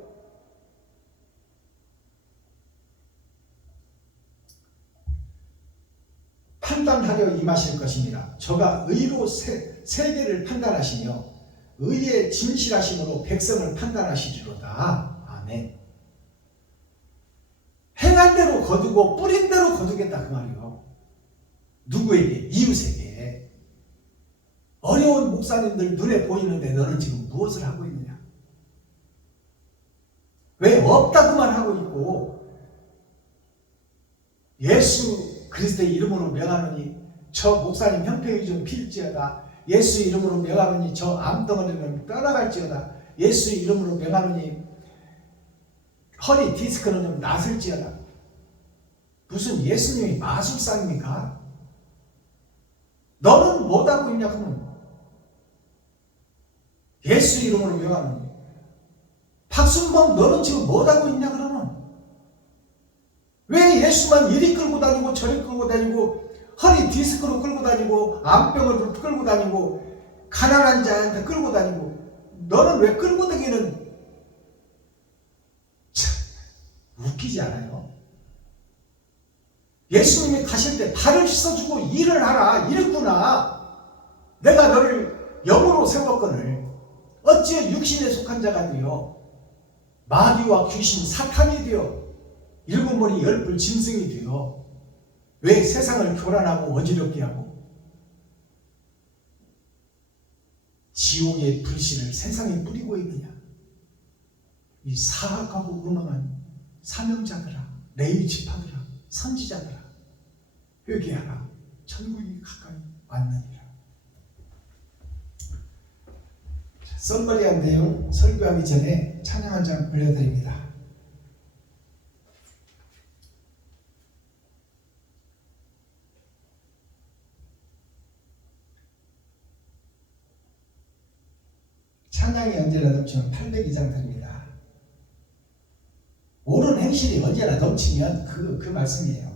판단하려 임하실 것입니다. 저가 의로 세계를 판단하시며 의의 진실하심으로 백성을 판단하시리로다. 아멘. 행한 대로 거두고 뿌린 대로 거두겠다 그 말이에요. 누구에게? 이웃에게. 어려운 목사님들 눈에 보이는데 너는 지금 무엇을 하고 있느냐? 왜 없다고만 하고 있고 예수 그리스도의 이름으로 명하노니 저 목사님 형편이 좀 필지어다. 예수 이름으로 명하노니 저 암덩어리는 떠나갈지어다. 예수 이름으로 명하노니 허리 디스크는 좀 나설지어다. 무슨 예수님이 마술사입니까? 너는 못하고 있냐 그러면 예수 이름으로 명하노니 박순봉 너는 지금 못하고 있냐 그러면 왜 예수만 이리 끌고 다니고 저리 끌고 다니고 허리 디스크로 끌고 다니고 암병을 끌고 다니고 가난한 자한테 끌고 다니고 너는 왜 끌고 다니는 참 웃기지 않아요? 예수님이 가실 때 발을 씻어주고 일을 하라. 일구나. 내가 너를 영으로 세웠거늘 어찌 육신에 속한 자가 되어 마귀와 귀신 사탄이 되어 일곱 머리 열불 짐승이 되어 왜 세상을 교란하고 어지럽게 하고 지옥의 불씨를 세상에 뿌리고 있느냐. 이 사악하고 음험한 사명자들아, 레위 지파들아, 선지자들아, 회개하라. 천국이 가까이 왔느니라. 썸머리한 내용 설교하기 전에 찬양 한 장 올려드립니다. 찬양이 언제나 넘치면 802장 드립니다. 옳은 행실이 언제나 넘치면 그 말씀이에요.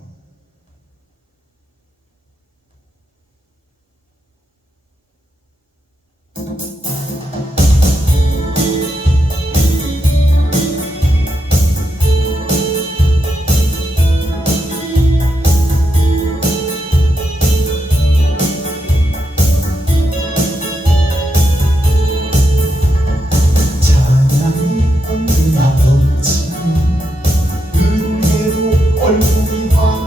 얼굴이 화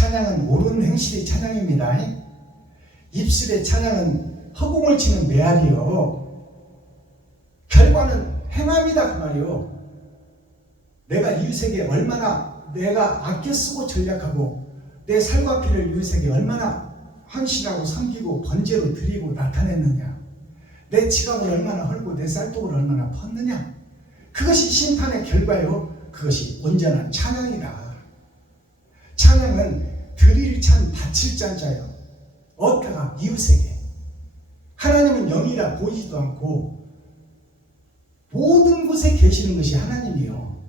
찬양은 옳은 행실의 찬양입니다. 입술의 찬양은 허공을 치는 메아리요. 결과는 행함이다 그 말이요. 내가 이웃에게 얼마나 내가 아껴 쓰고 전략하고 내 살과 피를 이웃에게 얼마나 헌신하고 섬기고 번제로 드리고 나타냈느냐. 내 지갑을 얼마나 헐고 내 쌀독을 얼마나 펐느냐. 그것이 심판의 결과요. 그것이 온전한 찬양이다. 찬양은 드릴 찬 바칠 잔자요. 어디다가 이웃에게. 하나님은 영이라 보이지도 않고 모든 곳에 계시는 것이 하나님이요.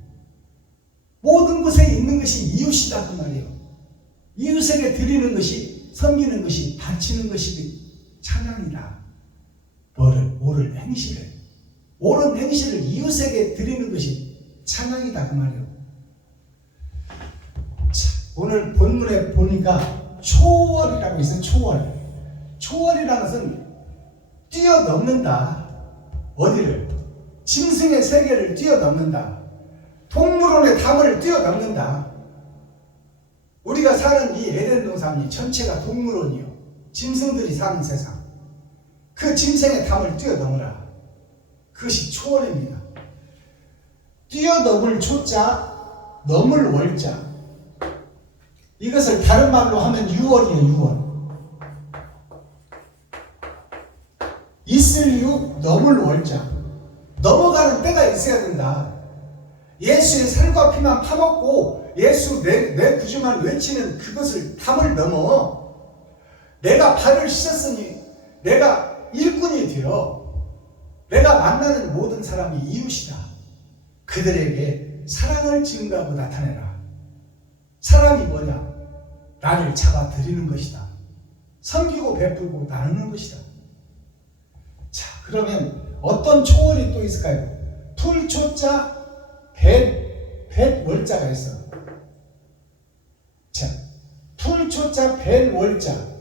모든 곳에 있는 것이 이웃이다 그 말이에요. 이웃에게 드리는 것이, 섬기는 것이, 바치는 것이 찬양이다. 옳은 행실을, 옳은 행실을 이웃에게 드리는 것이 찬양이다 그 말이에요. 자, 오늘 본문에 보니까 초월이라고 있어요. 초월이라는 것은 뛰어넘는다. 어디를? 짐승의 세계를 뛰어넘는다. 동물원의 담을 뛰어넘는다. 우리가 사는 이 에덴 동산이 전체가 동물원이요. 짐승들이 사는 세상. 그 짐승의 담을 뛰어넘으라. 그것이 초월입니다. 뛰어넘을 초자, 넘을 월자. 이것을 다른 말로 하면 유월이에요. 유월. 있을 유, 넘을 월자. 넘어가는 때가 있어야 된다. 예수의 살과 피만 파먹고 예수 내 구주만 외치는 그것을 담을 넘어 내가 발을 씻었으니 내가 일꾼이 되어 내가 만나는 모든 사람이 이웃이다. 그들에게 사랑을 증거하고 나타내라. 사랑이 뭐냐? 나를 잡아 드리는 것이다. 섬기고 베풀고 나누는 것이다. 자, 그러면 어떤 초월이 또 있을까요? 풀초자 벳 월자가 있어. 자, 풀초자 벳 월자.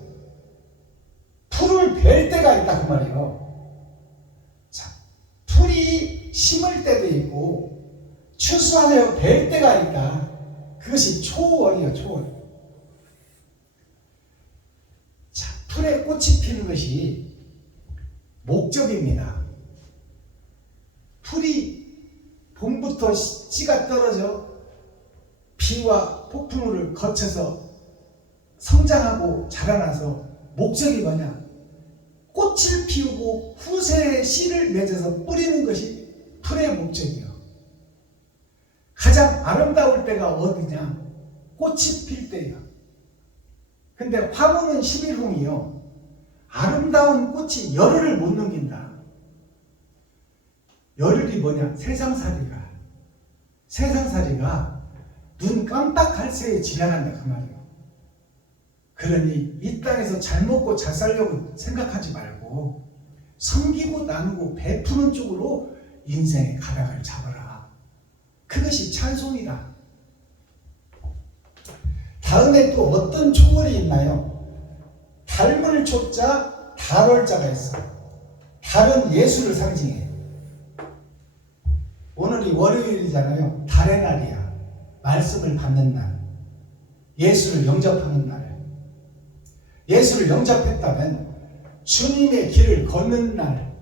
풀을 벨 때가 있다 그 말이에요. 자, 풀이 심을 때도 있고 추수하여 벨 때가 있다. 그것이 초월이에요. 초월. 자, 풀에 꽃이 피는 것이 목적입니다. 풀이 봄부터 씨가 떨어져 비와 폭풍우를 거쳐서 성장하고 자라나서 목적이 뭐냐? 꽃을 피우고 후세의 씨를 맺어서 뿌리는 것이 풀의 목적이요. 가장 아름다울 때가 어디냐? 꽃이 필 때예요. 근데 화분은 11홍이요. 아름다운 꽃이 열흘을 못 넘긴다. 열흘이 뭐냐? 세상살이가 눈 깜빡할 새에 지나간다 그 말이에요. 그러니 이 땅에서 잘 먹고 잘 살려고 생각하지 말고 섬기고 나누고 베푸는 쪽으로 인생의 가닥을 잡아라. 그것이 찬송이다. 다음에 또 어떤 초월이 있나요? 닮을 초자, 달월자가 있어. 달은 예수를 상징해. 오늘이 월요일이잖아요. 달의 날이야. 말씀을 받는 날. 예수를 영접하는 날. 예수를 영접했다면 주님의 길을 걷는 날.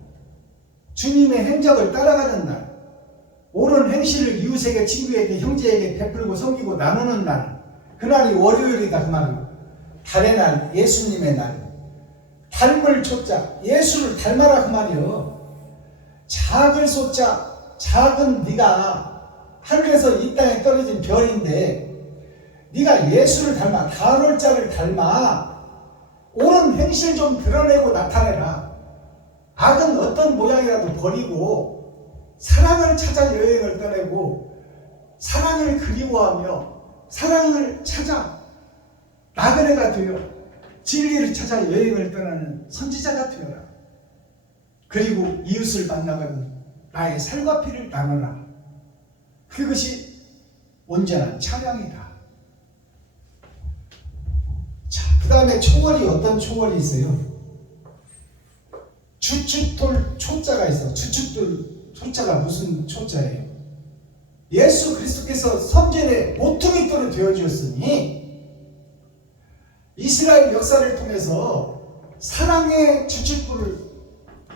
주님의 행적을 따라가는 날. 옳은 행실을 이웃에게, 친구에게, 형제에게 베풀고 섬기고 나누는 날. 그날이 월요일이다 그 말이에요. 달의 날, 예수님의 날. 닮을 초자, 예수를 닮아라 그 말이에요. 작을 소자, 작은 네가 하늘에서 이 땅에 떨어진 별인데 네가 예수를 닮아, 달월자를 닮아 옳은 행실 좀 드러내고 나타내라. 악은 어떤 모양이라도 버리고 사랑을 찾아 여행을 떠내고 사랑을 그리워하며 사랑을 찾아 나그네가 되어 진리를 찾아 여행을 떠나는 선지자가 되어라. 그리고 이웃을 만나거든 나의 살과 피를 나눠라. 그것이 온전한 찬양이다. 자, 그 다음에 초월이 어떤 초월이 있어요? 주춧돌 초자가 있어. 주춧돌 초자가 무슨 초자예요? 예수 그리스도께서 섬전에 모퉁이돌이 되어주었으니 이스라엘 역사를 통해서 사랑의 주짓불을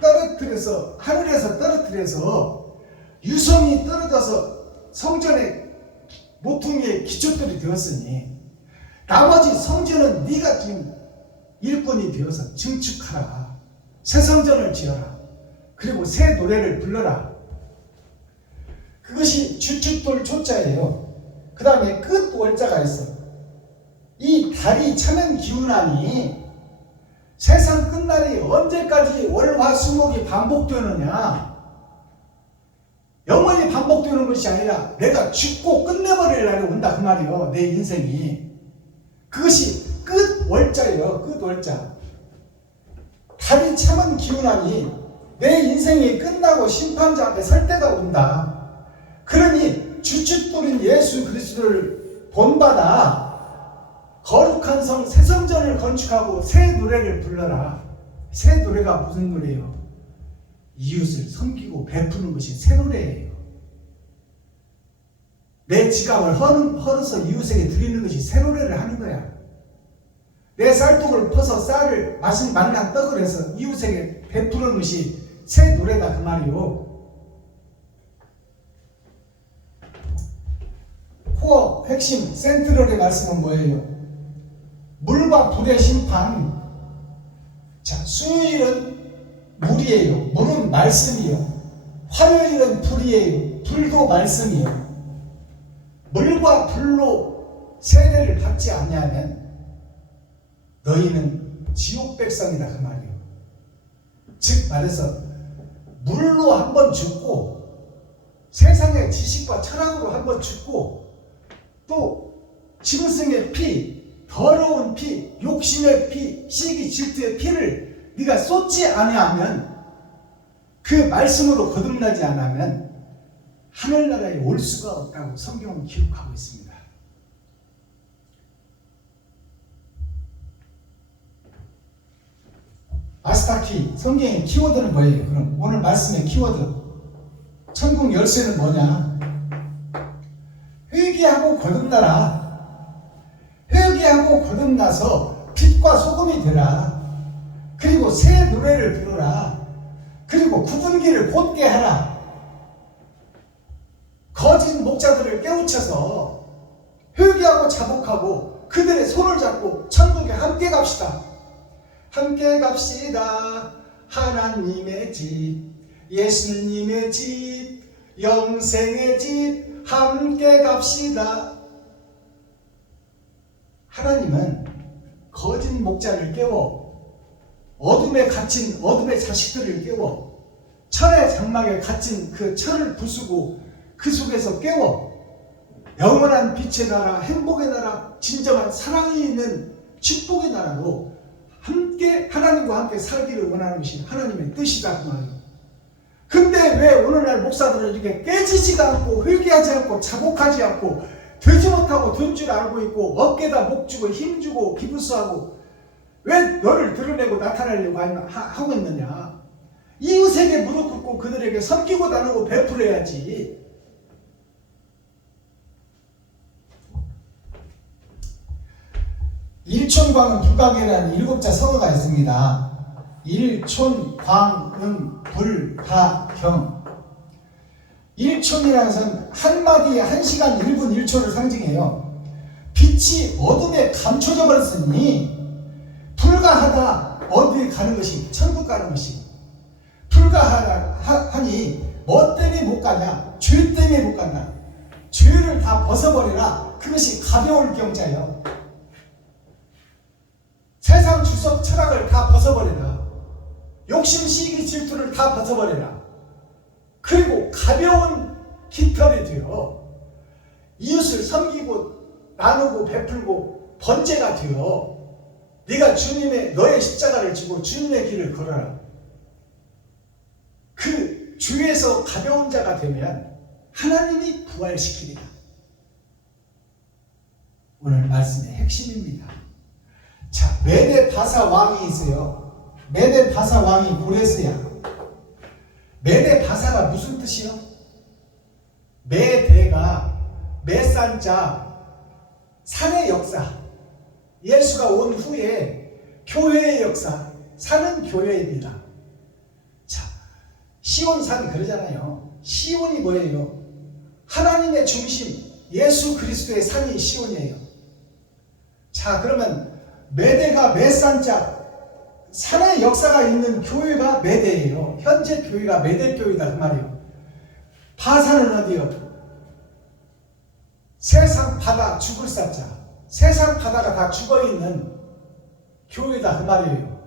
떨어뜨려서 하늘에서 떨어뜨려서 유성이 떨어져서 성전의 모퉁이의 기초들이 되었으니 나머지 성전은 네가 지금 일꾼이 되어서 증축하라. 새 성전을 지어라. 그리고 새 노래를 불러라. 그것이 주춧돌 조자예요. 그 다음에 끝 월자가 있어. 이 달이 차면 기운하니 세상 끝날이 언제까지 월화수목이 반복되느냐. 영원히 반복되는 것이 아니라 내가 죽고 끝내버릴 날이 온다 그 말이에요. 내 인생이. 그것이 끝 월자예요. 끝 월자. 달이 차면 기운하니 내 인생이 끝나고 심판자 앞에 설 때가 온다. 그러니 주춧돌인 예수 그리스도를 본받아 거룩한 성 새 성전을 건축하고 새 노래를 불러라. 새 노래가 무슨 노래예요? 이웃을 섬기고 베푸는 것이 새 노래예요. 내 지갑을 헐어서 이웃에게 드리는 것이 새 노래를 하는 거야. 내 쌀통을 퍼서 쌀을 말랑 떡을 해서 이웃에게 베푸는 것이 새 노래다 그 말이요. 코어 핵심 센트럴의 말씀은 뭐예요? 물과 불의 심판. 자, 수요일은 물이에요. 물은 말씀이요. 화요일은 불이에요. 불도 말씀이요. 물과 불로 세례를 받지 않냐면 너희는 지옥 백성이다 그 말이에요. 즉 말해서 물로 한번 죽고 세상의 지식과 철학으로 한번 죽고 또 짐승의 피, 더러운 피, 욕심의 피, 시기 질투의 피를 네가 쏟지 아니하면 그 말씀으로 거듭나지 않으면 하늘나라에 올 수가 없다고 성경은 기록하고 있습니다. 아스타키 성경의 키워드는 뭐예요? 그럼 오늘 말씀의 키워드 천국 열쇠는 뭐냐? 회개하고 거듭나라. 회개하고 거듭나서 빛과 소금이 되라. 그리고 새 노래를 부르라. 그리고 굽은 길을 곧게 하라. 거짓 목자들을 깨우쳐서 회개하고 자복하고 그들의 손을 잡고 천국에 함께 갑시다. 함께 갑시다. 하나님의 집, 예수님의 집, 영생의 집, 함께 갑시다. 하나님은 거짓 목자를 깨워 어둠에 갇힌 어둠의 자식들을 깨워 철의 장막에 갇힌 그 철을 부수고 그 속에서 깨워 영원한 빛의 나라, 행복의 나라, 진정한 사랑이 있는 축복의 나라로 함께 하나님과 함께 살기를 원하는 것이 하나님의 뜻이다 그 말이에요. 근데 왜 오늘날 목사들은 이렇게 깨지지가 않고 회개하지 않고 자복하지 않고 되지 못하고 된 줄 알고 있고 어깨에다 목 주고 힘 주고 기부스하고 왜 너를 드러내고 나타내려고 하고 있느냐? 이웃에게 무릎 꿇고 그들에게 섬기고 나누고 베풀어야지. 일촌광은 불가계라는 7자 성어가 있습니다. 일촌, 광, 불, 가, 경. 일촌이라는 것은 한마디에 1시간 1분 1초를 상징해요. 빛이 어둠에 감춰져 버렸으니 불가하다. 어디에 가는 것이 천국 가는 것이 불가하니 뭐 때문에 못 가냐? 죄 때문에 못 간다. 죄를 다 벗어버리라. 그것이 가벼울 경자예요. 세상 주석 철학을 다 벗어버리라. 욕심, 시기, 질투를 다 벗어버리라. 그리고 가벼운 깃털이 되어 이웃을 섬기고 나누고 베풀고 번제가 되어 네가 주님의 너의 십자가를 지고 주님의 길을 걸어라. 그 주에서 가벼운 자가 되면 하나님이 부활시키리라. 오늘 말씀의 핵심입니다. 자, 메데 바사 왕이 있어요. 메데 바사 왕이 고레스야. 메데 바사가 무슨 뜻이요? 메대가 메산자 산의 역사. 예수가 온 후에 교회의 역사, 사는 교회입니다. 자, 시온산 그러잖아요. 시온이 뭐예요? 하나님의 중심, 예수 그리스도의 산이 시온이에요. 자, 그러면 메대가 메산자, 산의 역사가 있는 교회가 메대예요. 현재 교회가 메대교회다 그 말이에요. 바산은 어디요? 세상 바다 죽을 사자, 세상 바다가 다 죽어있는 교회다 그 말이에요.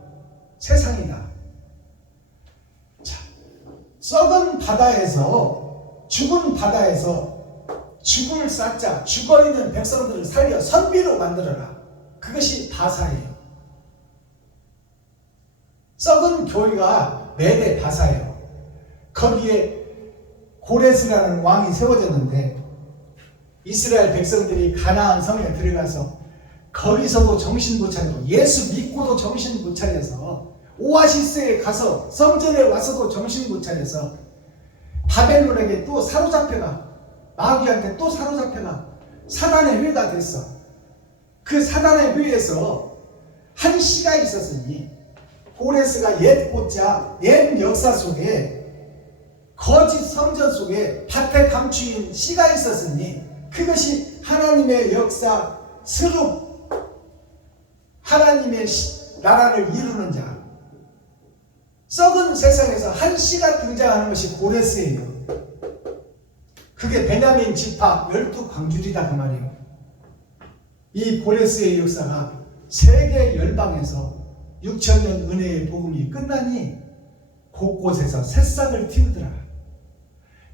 세상이다. 자, 썩은 바다에서, 죽은 바다에서 죽을 사자, 죽어있는 백성들을 살려 선비로 만들어라. 그것이 바사예요. 썩은 교회가 메대 바사예요. 거기에 고레스라는 왕이 세워졌는데 이스라엘 백성들이 가나안 성에 들어가서 거기서도 정신 못 차리고 예수 믿고도 정신 못 차려서 오아시스에 가서 성전에 와서도 정신 못 차려서 바벨론에게 또 사로잡혀가, 마귀한테 또 사로잡혀가 사단의 회가 됐어. 그 사단의 회에서 한 씨가 있었으니 고레스가 옛 꽃자, 옛 역사 속에 거짓 성전 속에 밭에 감추인 씨가 있었으니 그것이 하나님의 역사 스룹, 하나님의 나라를 이루는 자. 썩은 세상에서 한 씨가 등장하는 것이 고레스예요. 그게 베냐민 지파 12광줄이다 그 말이에요. 이 고레스의 역사가 세계 열방에서 6천년 은혜의 복음이 끝나니 곳곳에서 새싹을 틔우더라.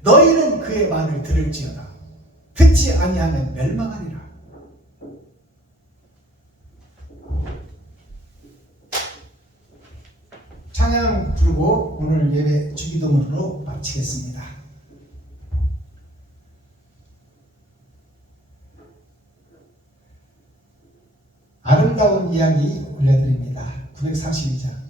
너희는 그의 말을 들을지어다. 듣지 아니하면 멸망하리라. 찬양 부르고 오늘 예배 주기도문으로 마치겠습니다. 아름다운 이야기 올려드립니다. 942장.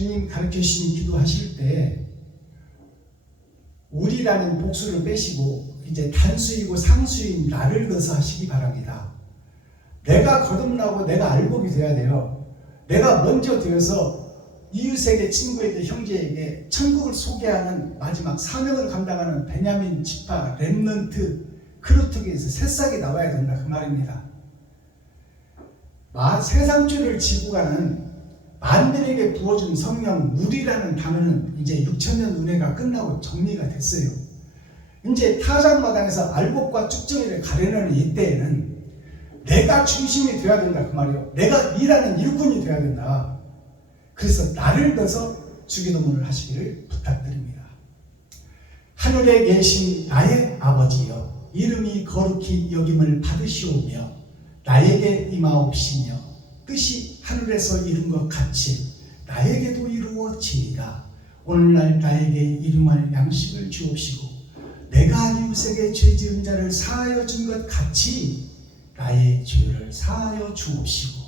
주님 가르쳐주신 기도하실 때 우리라는 복수를 빼시고 이제 단수이고 상수인 나를 넣어서 하시기 바랍니다. 내가 거듭나고 내가 알복이 되어야 돼요. 내가 먼저 되어서 이웃에게, 친구에게, 형제에게 천국을 소개하는 마지막 사명을 감당하는 베냐민 지파 렘넌트 크루트기에서 새싹이 나와야 된다 그 말입니다. 세상죄를 지고 가는 만민에게 부어준 성령 물이라는 단어는 이제 6천년 은혜가 끝나고 정리가 됐어요. 이제 타작마당에서 알곡과 쭉정이를 가려내는 이때에는 내가 중심이 되어야 된다 그 말이에요. 내가 일하는 일꾼이 되어야 된다. 그래서 나를 넣어서 주기도문을 하시기를 부탁드립니다. 하늘에 계신 나의 아버지여, 이름이 거룩히 여김을 받으시오며 나에게 임하옵시며 뜻이 하늘에서 이룬 것 같이 나에게도 이루어지리라. 오늘날 나에게 일용할 양식을 주옵시고 내가 이웃에게 죄 지은 자를 사하여 준 것 같이 나의 죄를 사하여 주옵시고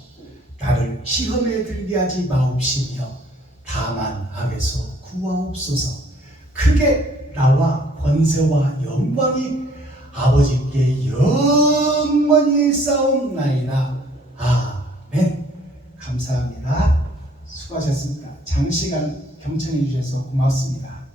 나를 시험에 들게 하지 마옵시며 다만 악에서 구하옵소서. 크게 나와 권세와 영광이 아버지께 영원히 싸움나이다. 아멘. 감사합니다. 수고하셨습니다. 장시간 경청해 주셔서 고맙습니다.